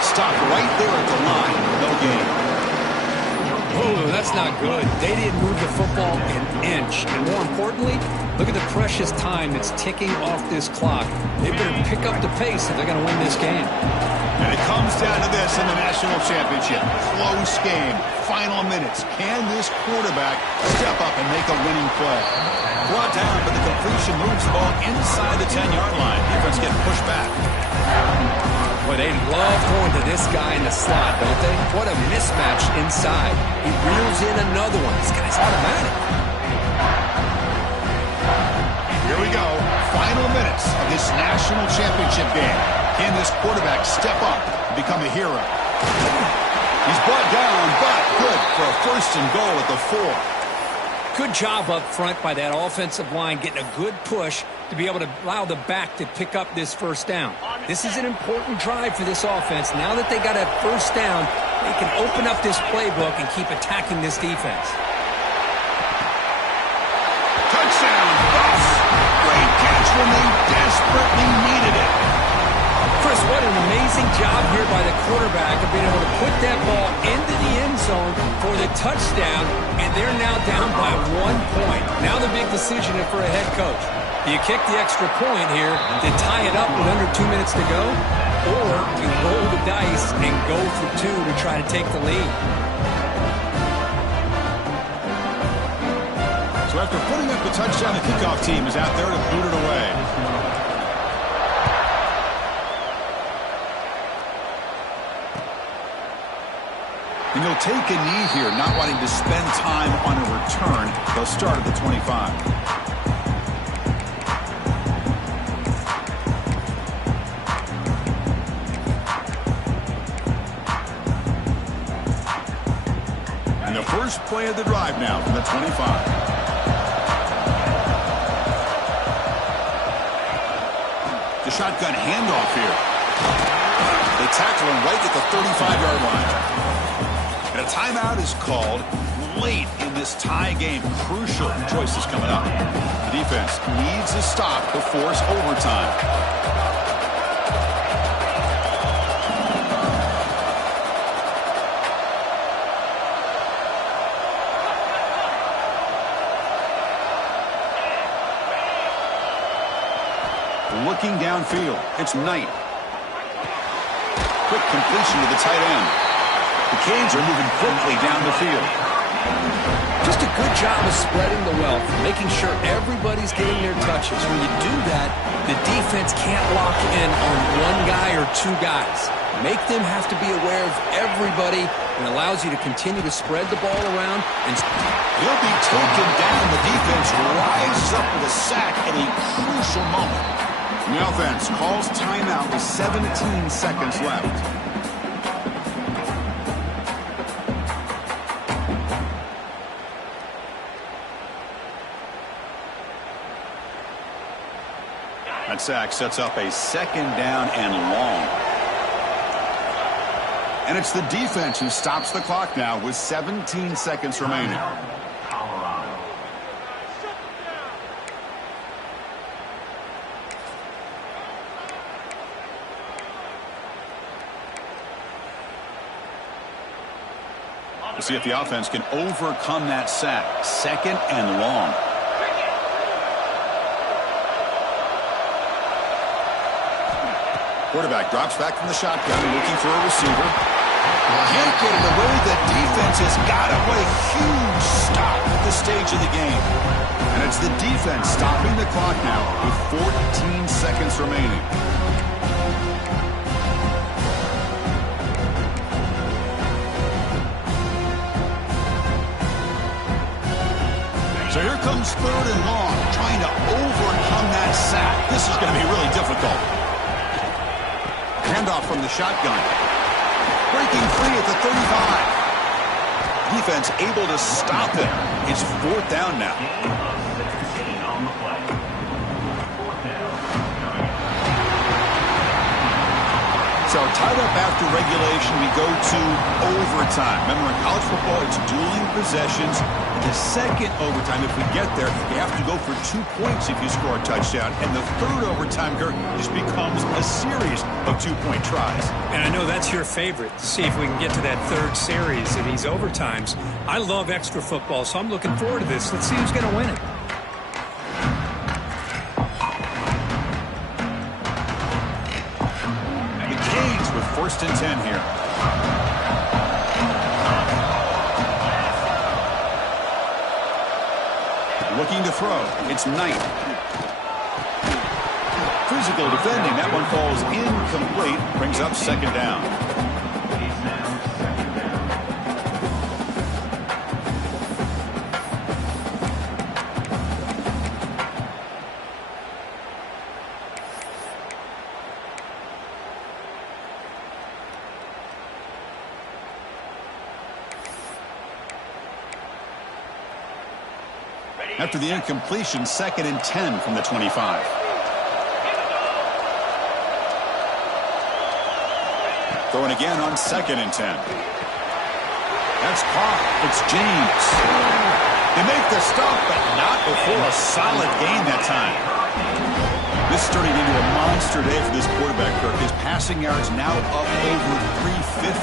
Stopped right there at the line. No gain. Oh, that's not good. They didn't move the football an inch. And more importantly, look at the precious time that's ticking off this clock. They better pick up the pace if they're going to win this game. And it comes down to this in the national championship. Close game. Final minutes. Can this quarterback step up and make a winning play? Brought down, but the completion moves the ball inside the 10-yard line. Defense getting pushed back. Boy, they love going to this guy in the slot, don't they? What a mismatch inside. He reels in another one. This guy's automatic. Here we go. Final minutes of this national championship game. Can this quarterback step up and become a hero? He's brought down, but good for a 1st and goal at the 4. Good job up front by that offensive line, getting a good push to be able to allow the back to pick up this 1st down. This is an important drive for this offense. Now that they got a 1st down, they can open up this playbook and keep attacking this defense. Touchdown, Bucks! Great catch when they desperately needed it. Chris, what an amazing job here by the quarterback of being able to put that ball into the end zone for the touchdown, and they're now down by 1 point. Now the big decision for a head coach. Do you kick the extra point here to tie it up with under 2 minutes to go, or you roll the dice and go for 2 to try to take the lead? So after putting up the touchdown, the kickoff team is out there to boot it away. And they'll take a knee here, not wanting to spend time on a return. They'll start at the 25. And the first play of the drive now from the 25. The shotgun handoff here. They tackle him right at the 35-yard line. And a timeout is called late in this tie game. Crucial choices coming up. The defense needs a stop to force overtime. Looking downfield, it's Knight. Quick completion to the tight end. The Canes are moving quickly down the field. Just a good job of spreading the wealth, making sure everybody's getting their touches. When you do that, the defense can't lock in on one guy or two guys. Make them have to be aware of everybody, and allows you to continue to spread the ball around. And he'll be taken down. The defense rises up with a sack at a crucial moment. The offense calls timeout with 17 seconds left. That sack sets up a second down and long. And it's the defense who stops the clock now with 17 seconds remaining. Colorado. We'll see if the offense can overcome that sack. Second and long. Quarterback drops back from the shotgun, looking for a receiver. Can't get it away. The defense has got him. What a huge stop at this stage of the game. And it's the defense stopping the clock now with 14 seconds remaining. So here comes third and long, trying to overcome that sack. This is going to be really difficult. Handoff from the shotgun. Breaking free at the 35. Defense able to stop it. It's fourth down now. On the play. Fourth down. So tied up after regulation, we go to overtime. Remember, in college football, it's dueling possessions. The second overtime, if we get there, you have to go for 2 points if you score a touchdown. And the third overtime, Kurt, just becomes a series of 2-point tries. And I know that's your favorite, to see if we can get to that third series of these overtimes. I love extra football, so I'm looking forward to this. Let's see who's going to win it. And the Canes with first and 10 here. Looking to throw. It's Knight. Physical defending. That one falls incomplete. Brings up second down. He's now second down. After the incompletion, second and 10 from the 25. Throwing again on second and 10. That's caught. It's James. They make the stop, but not before a solid gain that time. This is turning into a monster day for this quarterback, Kirk. His passing yards now up over 350.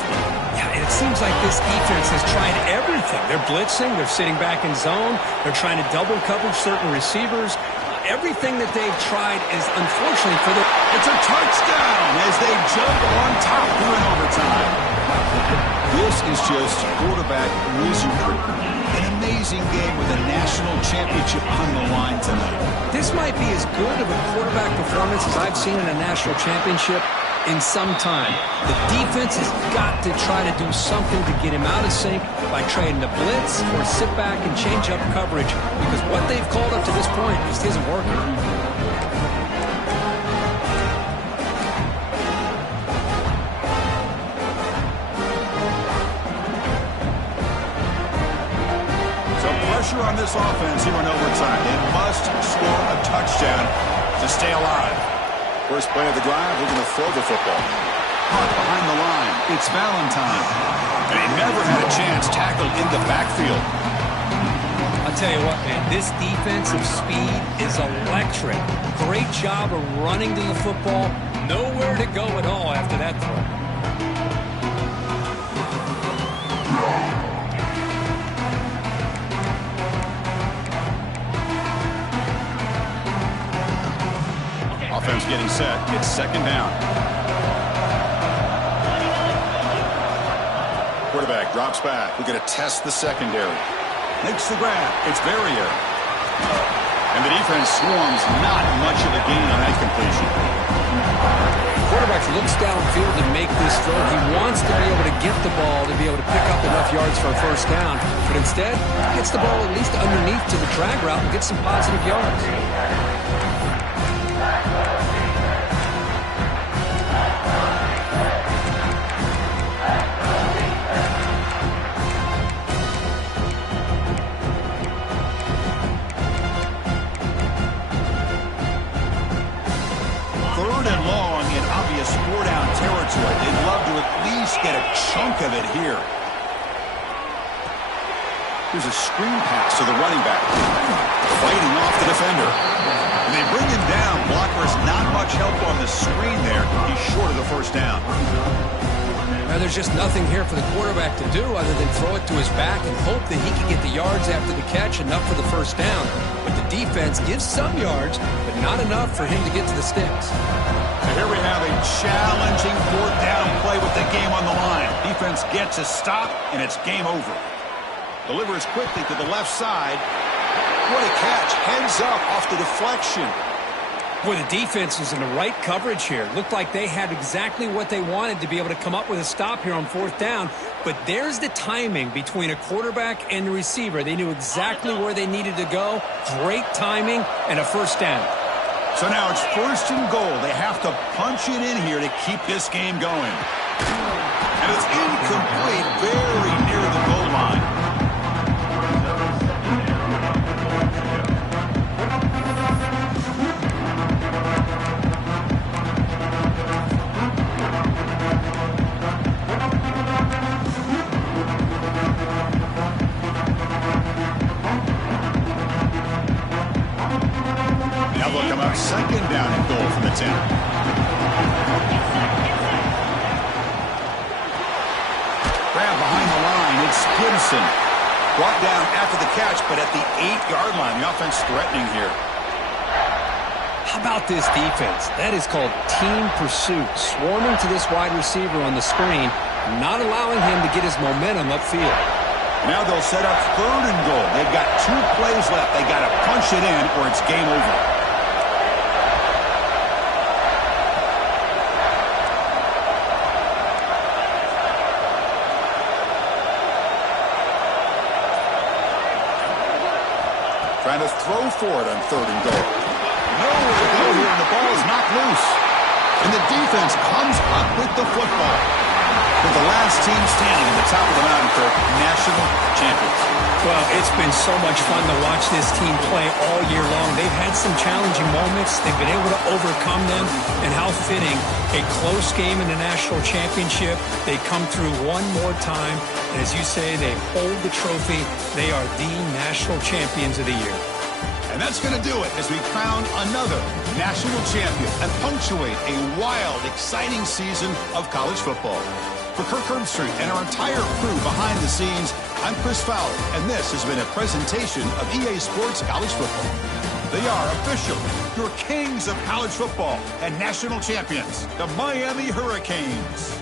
Yeah, and it seems like this defense has tried everything. They're blitzing. They're sitting back in zone. They're trying to double cover certain receivers. Everything that they've tried is, unfortunately, for the... It's a touchdown as they jump on top here in overtime. This is just quarterback wizardry. An amazing game with a national championship on the line tonight. this might be as good of a quarterback performance as I've seen in a national championship in some time. The defense has got to try to do something to get him out of sync by trading the blitz or sit back and change up coverage, because what they've called up to this point just isn't working. Pressure on this offense here in overtime. They must score a touchdown to stay alive. First play of the drive, looking to throw the football. Caught behind the line. It's Valentine. And he never had a chance tackled in the backfield. I'll tell you what, man, this defensive speed is electric. Great job of running to the football. Nowhere to go at all after that throw. Offense getting set. It's second down. Quarterback quarterback drops back. We're going to test the secondary. Makes the grab. It's Verrier. And the defense swarms. Not much of a gain on that completion. Quarterback looks downfield to make this throw. He wants to be able to get the ball to be able to pick up enough yards for a first down. But instead, he gets the ball at least underneath to the drag route and gets some positive yards. They'd love to at least get a chunk of it here. Here's a screen pass to the running back. Fighting off the defender. And they bring him down. Blocker's not much help on the screen there. He's short of the first down. Now, there's just nothing here for the quarterback to do other than throw it to his back and hope that he can get the yards after the catch, enough for the first down. But the defense gives some yards, but not enough for him to get to the sticks. And here we have a challenging fourth down play with the game on the line. Defense gets a stop, and it's game over. Delivers quickly to the left side. What a catch. Heads up off the deflection. Boy, the defense was in the right coverage here. Looked like they had exactly what they wanted to be able to come up with a stop here on fourth down. But there's the timing between a quarterback and the receiver. They knew exactly where they needed to go. Great timing and a first down. So now it's first and goal. They have to punch it in here to keep this game going. And it's incomplete, very near the goal line. Second down and goal from the 10. Grab behind the line. It's Gibson. Brought down after the catch, but at the 8-yard line. The offense threatening here. How about this defense? That is called team pursuit. Swarming to this wide receiver on the screen, not allowing him to get his momentum upfield. Now they'll set up third and goal. They've got 2 plays left. They got to punch it in or it's game over. Trying to throw for it on third and goal. Nowhere to go here, and the ball is knocked loose. And the defense comes up with the football. With the last team standing at the top of the mountain for national champions. Well, it's been so much fun to watch this team play all year long. They've had some challenging moments. They've been able to overcome them. And how fitting, a close game in the national championship. They come through one more time. And as you say, they hold the trophy. They are the national champions of the year. And that's going to do it as we crown another national champion and punctuate a wild, exciting season of college football. For Kirk Herbstreit and our entire crew behind the scenes, I'm Chris Fowler, and this has been a presentation of EA Sports College Football. They are official, your kings of college football and national champions, the Miami Hurricanes.